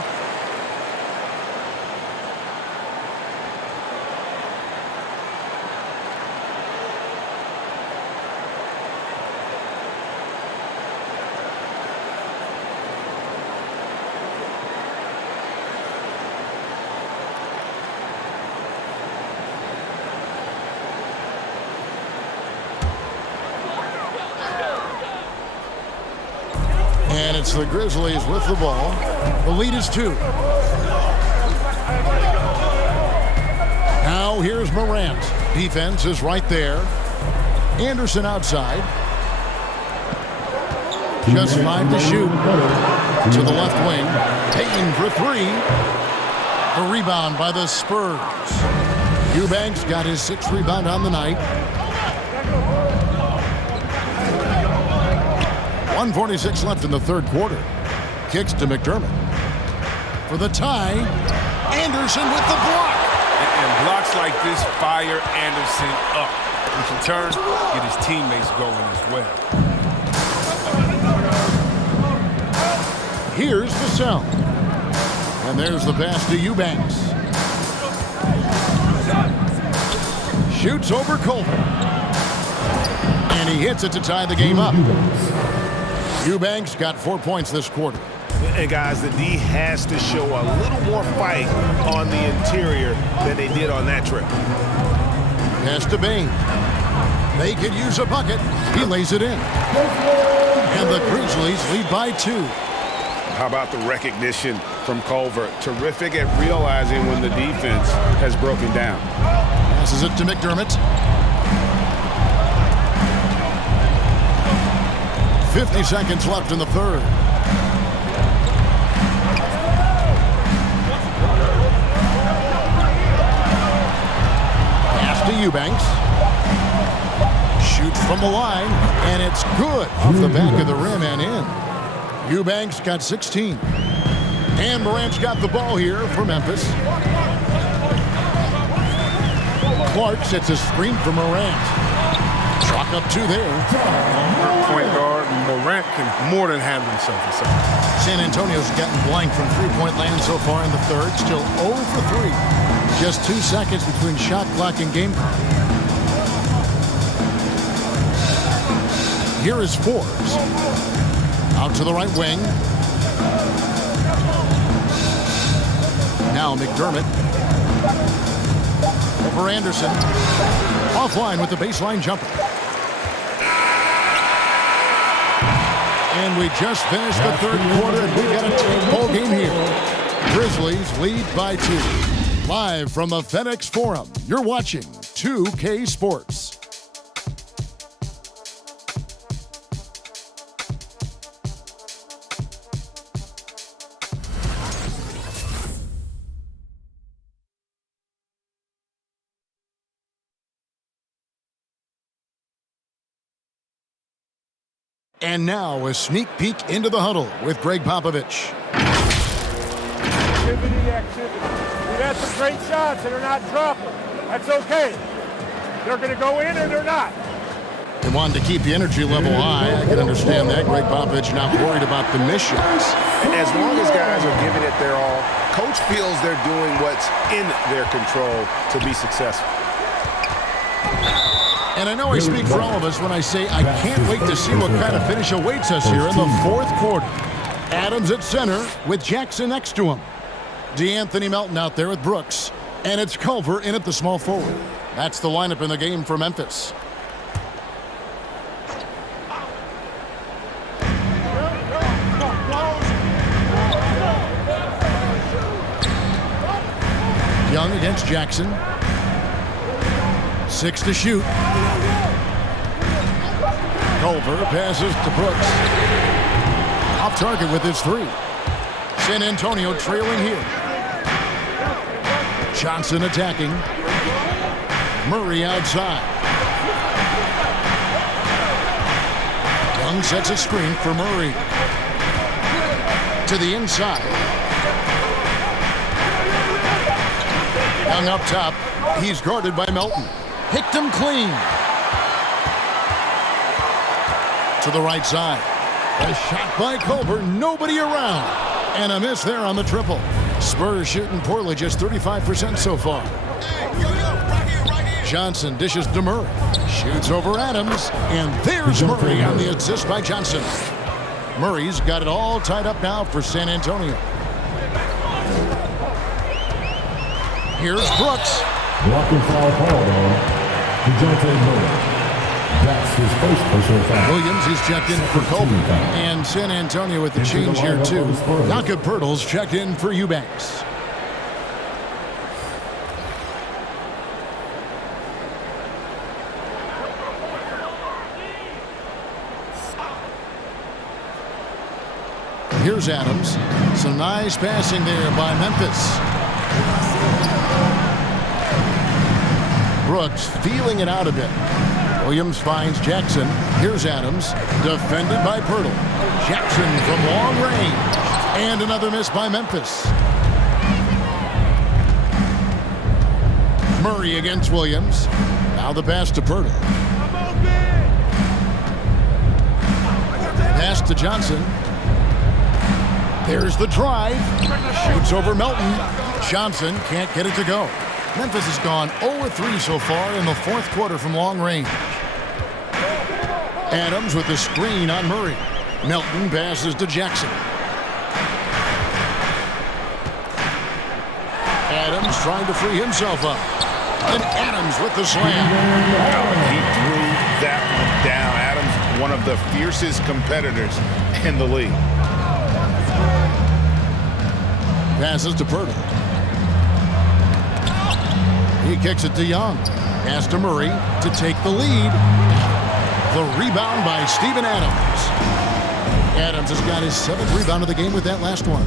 It's the Grizzlies with the ball. The lead is 2. Now here's Morant. Defense is right there. Anderson outside. Just 5 to shoot. To the left wing. Payton for 3. A rebound by the Spurs. Eubanks got his 6th rebound on the night. 1:46 left in the third quarter. Kicks to McDermott. For the tie, Anderson with the block. And blocks like this fire Anderson up, which in turn get his teammates going as well. Here's Vassell. And there's the pass to Eubanks. Shoots over Culver. And he hits it to tie the game up. Eubanks got 4 points this quarter. And guys, the D has to show a little more fight on the interior than they did on that trip. Pass to Bain. They could use a bucket. He lays it in. And the Grizzlies lead by 2. How about the recognition from Culver? Terrific at realizing when the defense has broken down. Passes it to McDermott. 50 seconds left in the third. Pass to Eubanks. Shoots from the line, and it's good off the back of the rim and in. Eubanks got 16. And Morant's got the ball here for Memphis. Clark sets a screen for Morant. Chalk up 2 there. Point guard, Morant can more than handle himself inside. San Antonio's gotten blank from three-point land so far in the third. Still 0 for 3. Just 2 seconds between shot clock and game clock. Here is Forbes. Out to the right wing. Now McDermott. Over Anderson. Offline with the baseline jumper. And we just finished the third quarter, and we got a tight ball game here. Grizzlies lead by 2. Live from the FedEx Forum, you're watching 2K Sports. And now a sneak peek into the huddle with Greg Popovich. Activity. We've had some great shots and they're not dropping. That's okay. They're going to go in or they're not. They wanted to keep the energy level high. I can understand that. Greg Popovich not worried about the missed shots. As long as guys are giving it their all, coach feels they're doing what's in their control to be successful. And I know I speak for all of us when I say I can't wait to see what kind of finish awaits us here in the fourth quarter. Adams at center with Jackson next to him. DeAnthony Melton out there with Brooks. And it's Culver in at the small forward. That's the lineup in the game for Memphis. Young against Jackson. 6 to shoot. Culver passes to Brooks. Off target with his 3. San Antonio trailing here. Johnson attacking. Murray outside. Young sets a screen for Murray. To the inside. Young up top. He's guarded by Melton. Picked him clean. To the right side. A shot by Culver. Nobody around. And a miss there on the triple. Spurs shooting poorly, just 35% so far. Johnson dishes to Murray. Shoots over Adams. And there's Murray on the assist by Johnson. Murray's got it all tied up now for San Antonio. Here's Brooks. Blocking foul called on DeJounte Murray. That's his first personal foul. Williams, he's checked in for Kobe. And San Antonio with the change here, too. Jakob Poeltl's checked in for Eubanks. Here's Adams. Some nice passing there by Memphis. Brooks feeling it out a bit. Williams finds Jackson. Here's Adams. Defended by Poeltl. Jackson from long range. And another miss by Memphis. Murray against Williams. Now the pass to Poeltl. Pass to Johnson. There's the drive. Shoots over Melton. Johnson can't get it to go. Memphis has gone 0-3 so far in the fourth quarter from long range. Adams with the screen on Murray. Melton passes to Jackson. Adams trying to free himself up. And Adams with the slam. He threw that one down. Adams, one of the fiercest competitors in the league. Passes to Poeltl. He kicks it to Young. Pass to Murray to take the lead. The rebound by Steven Adams. Adams has got his 7th rebound of the game with that last one.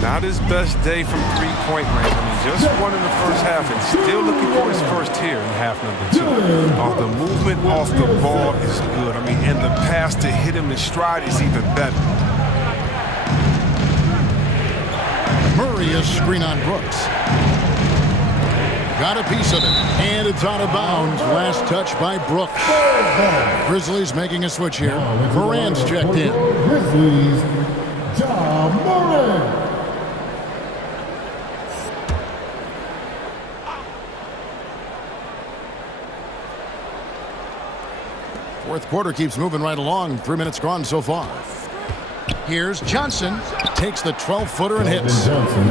Not his best day from three-point range. I mean, just one in the first half and still looking for his first here in half number 2. The movement off the ball is good. I mean, and the pass to hit him in stride is even better. Murray is screen on Brooks. Got a piece of it, and it's out of bounds. Last touch by Brooks. Grizzlies making a switch here. Morant's checked in. Grizzlies, Ja Morant. Fourth quarter keeps moving right along. 3 minutes gone so far. Here's Johnson. Takes the 12-footer and hits.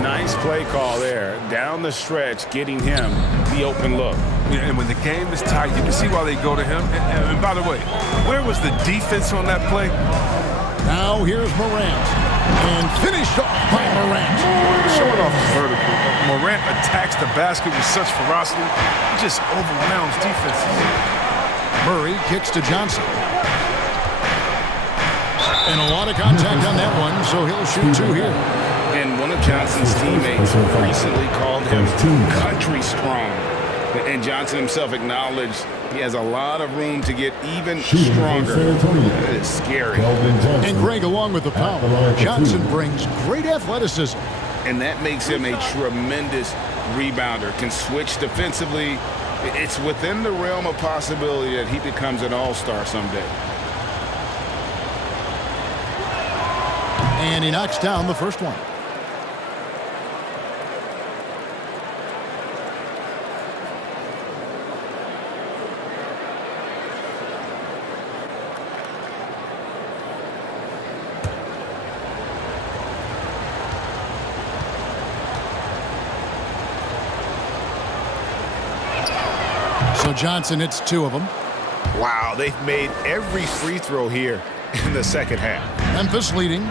Nice play call there. Down the stretch, getting him the open look. Yeah, and when the game is tight, you can see why they go to him. And by the way, where was the defense on that play? Now here's Morant. And finished off by Morant. Showing off his vertical. Morant attacks the basket with such ferocity. He just overwhelms defenses. Murray kicks to Johnson. And a lot of contact on that one, so he'll shoot 2 here. And one of Johnson's teammates recently called him country strong. And Johnson himself acknowledged he has a lot of room to get even stronger. That is scary. And Greg along with the foul. Johnson brings great athleticism. And that makes him a tremendous rebounder. Can switch defensively. It's within the realm of possibility that he becomes an all-star someday. And he knocks down the first one. So Johnson hits 2 of them. Wow, they've made every free throw here in the second half. Memphis leading.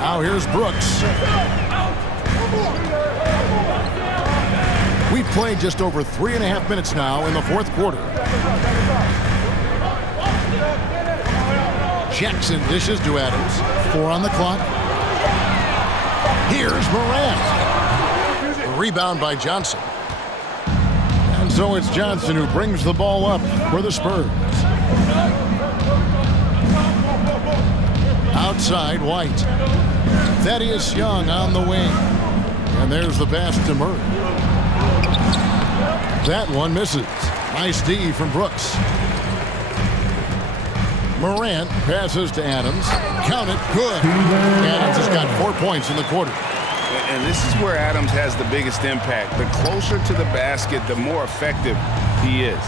Now here's Brooks. We've played just over 3.5 minutes now in the fourth quarter. Jackson dishes to Adams. 4 on the clock. Here's Morant. A rebound by Johnson. And so it's Johnson who brings the ball up for the Spurs. Outside, White. Thaddeus Young on the wing. And there's the pass to Murray. That one misses. Nice D from Brooks. Morant passes to Adams. Count it, good. Adams has got 4 points in the quarter. And this is where Adams has the biggest impact. The closer to the basket, the more effective he is.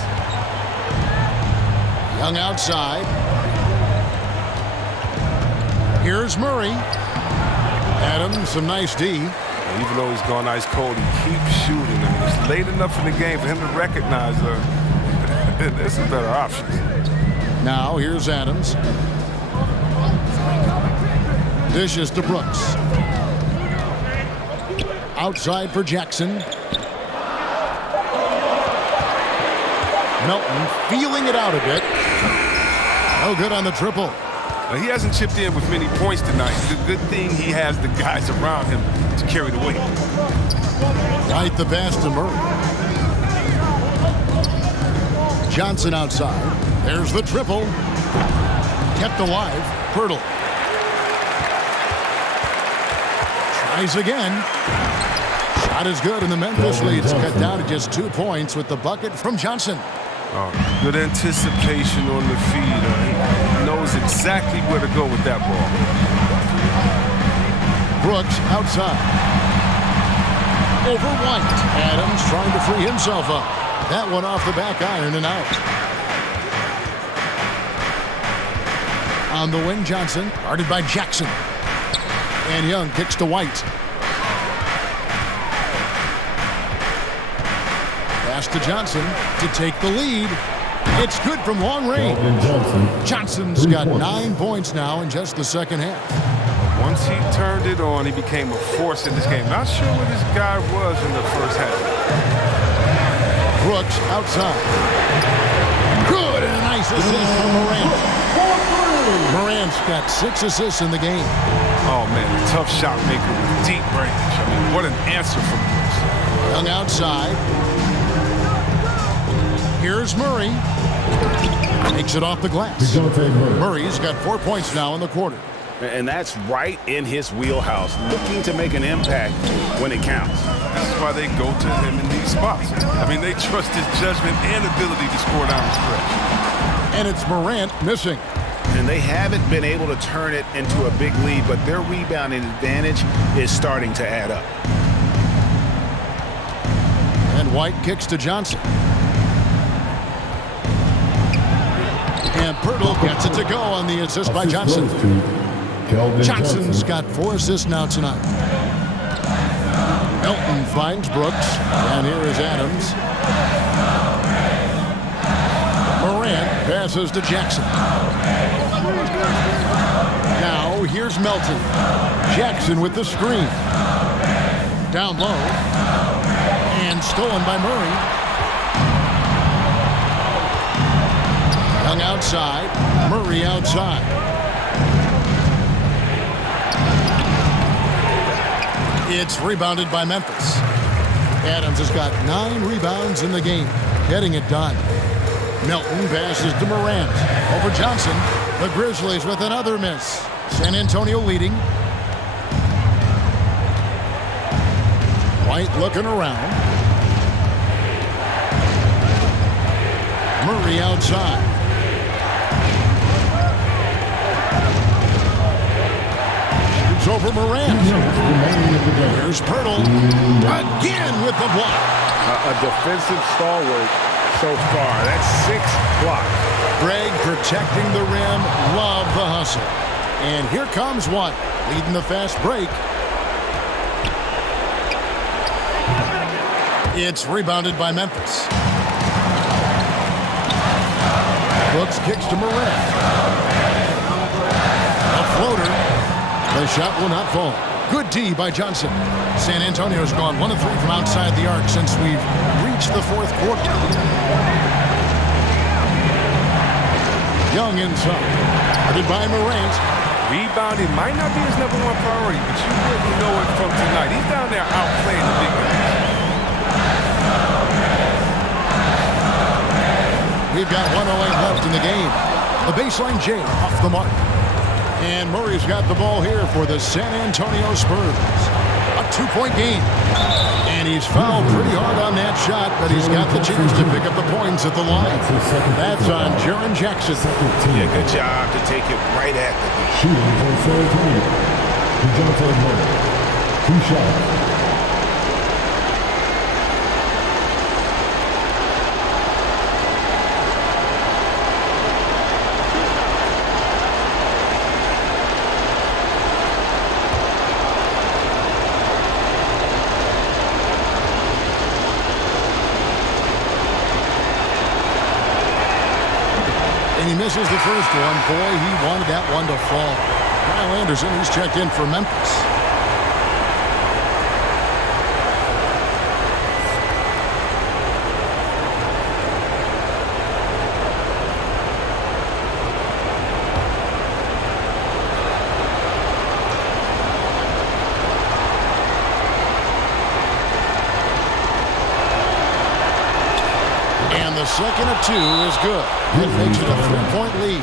Young outside. Here's Murray. Adams, some nice D. And even though he's gone ice cold, he keeps shooting. I mean, it's late enough in the game for him to recognize there's some better options. Now here's Adams. Dishes to Brooks. Outside for Jackson. Melton feeling it out a bit. No good on the triple. He hasn't chipped in with many points tonight. It's a good thing he has the guys around him to carry the weight. Right the pass to Murray. Johnson outside. There's the triple. Kept alive. Pirtle. Tries again. Shot is good, and the Memphis lead's cut down to just 2 points with the bucket from Johnson. Oh, good anticipation on the feed. He knows exactly where to go with that ball. Brooks outside. Over White. Adams trying to free himself up. That one off the back iron and out. On the wing, Johnson. Guarded by Jackson. And Young kicks to White. Pass to Johnson to take the lead. It's good from long range. Johnson's got 9 points now in just the second half. Once he turned it on, he became a force in this game. Not sure where this guy was in the first half. Brooks outside. Good, and a nice assist from Morant. Morant's got 6 assists in the game. Oh, man, tough shot maker with deep range. I mean, what an answer from Brooks. Young outside. Here's Murray. Takes it off the glass. Murray's got 4 points now in the quarter. And that's right in his wheelhouse, looking to make an impact when it counts. This is why they go to him in these spots. I mean, they trust his judgment and ability to score down the stretch. And it's Morant missing. And they haven't been able to turn it into a big lead, but their rebounding advantage is starting to add up. And White kicks to Johnson. And Pirtle gets it to go on the assist by Johnson. Johnson's got 4 assists now tonight. Melton finds Brooks. And here is Adams. Morant passes to Jackson. Now here's Melton. Jackson with the screen. Down low. And stolen by Murray. Young outside. Murray outside. It's rebounded by Memphis. Adams has got 9 rebounds in the game, getting it done. Melton passes to Morant. Over Johnson. The Grizzlies with another miss. San Antonio leading. White looking around. Murray outside. Shoots over Morant. Here's Pirtle. Again with the block. A defensive stalwart so far. That's 6 blocks. Greg protecting the rim. Love the hustle. And here comes one. Leading the fast break. It's rebounded by Memphis. Brooks kicks to Morant. A floater. The shot will not fall. Good D by Johnson. San Antonio's gone 1 of 3 from outside the arc since we've reached the 4th quarter. Young inside. Guarded by Morant. Rebounding might not be his #1 priority, but you wouldn't know it from tonight. He's down there outplaying the big man. We've got 1:08 left in the game. The baseline J off the mark. And Murray's got the ball here for the San Antonio Spurs. A 2-point game. And he's fouled pretty hard on that shot, but he's got the chance to pick up the points at the line. That's on Jaren Jackson. Yeah, good job to take it right at the net. Shooting for San Antonio. DeJounte Murray. 2 shots. And he misses the first one. Boy, he wanted that one to fall. Kyle Anderson, he's checked in for Memphis. And the second of 2 is good. It makes it a 3-point lead.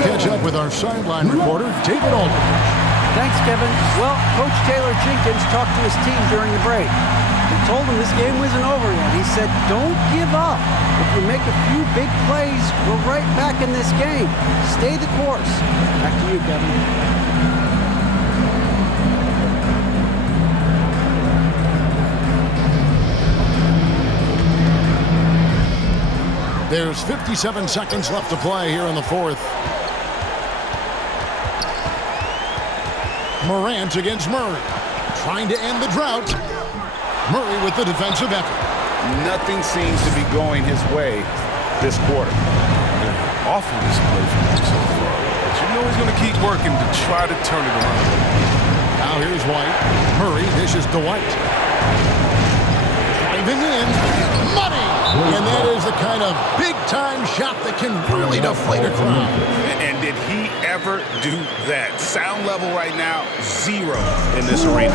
Catch up with our sideline reporter, David Aldridge. Thanks, Kevin. Well, Coach Taylor Jenkins talked to his team during the break. He told them this game wasn't over yet. He said, don't give up. If you make a few big plays, we're right back in this game. Stay the course. Back to you, Kevin. There's 57 seconds left to play here in the fourth. Morant against Murray. Trying to end the drought. Murray with the defensive effort. Nothing seems to be going his way this quarter. Awful display from him so far. But you know he's going to keep working to try to turn it around. Now here's White. Murray dishes to White. Driving in. Money! And that is the kind of big-time shot that can really deflate a crowd. And did he ever do that? Sound level right now, 0 in this arena.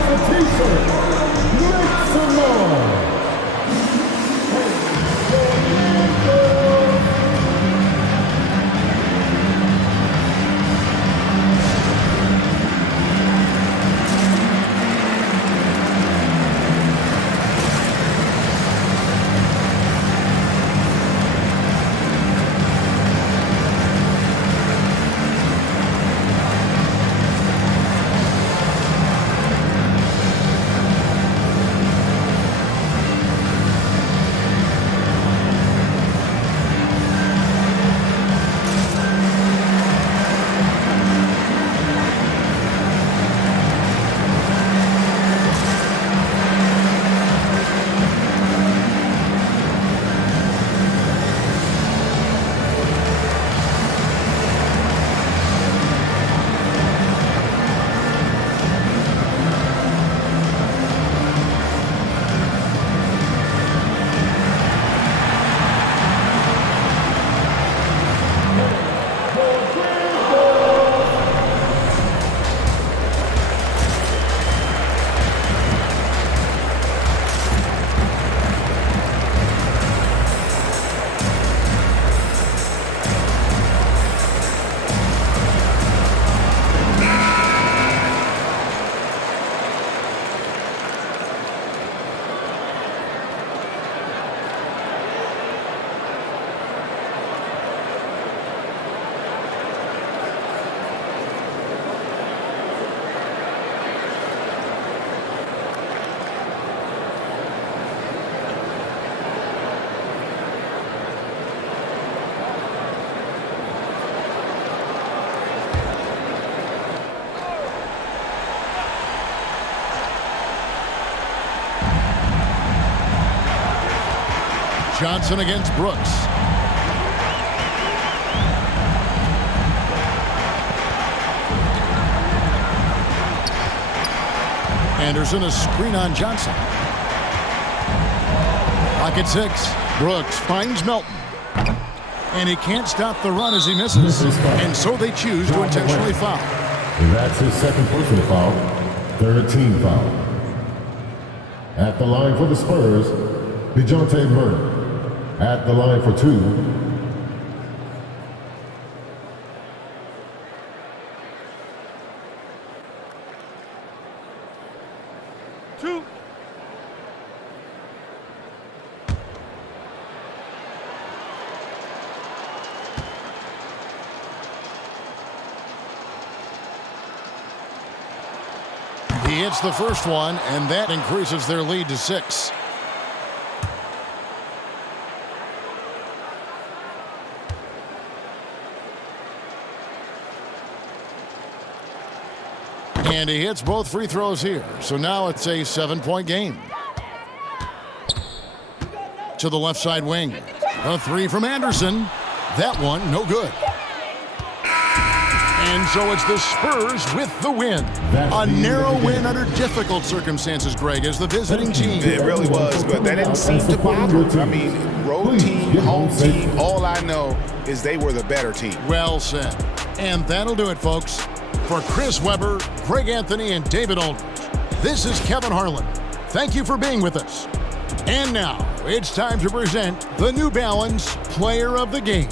Johnson against Brooks. Anderson, a screen on Johnson. Pocket 6. Brooks finds Melton. And he can't stop the run as he misses. And so they choose to intentionally foul. That's his second personal foul. Third team foul. At the line for the Spurs, DeJounte Murray. At the line for 2. He hits the first one, and that increases their lead to 6. And he hits both free throws here. So now it's a 7-point game. To the left side wing. A 3 from Anderson. That one, no good. And so it's the Spurs with the win. A narrow win under difficult circumstances, Greg, as the visiting team. It really was, but that didn't seem to bother. I mean, road team, home team, all I know is they were the better team. Well said. And that'll do it, folks. For Chris Webber, Greg Anthony, and David Aldridge, this is Kevin Harlan. Thank you for being with us. And now, it's time to present the New Balance Player of the Game.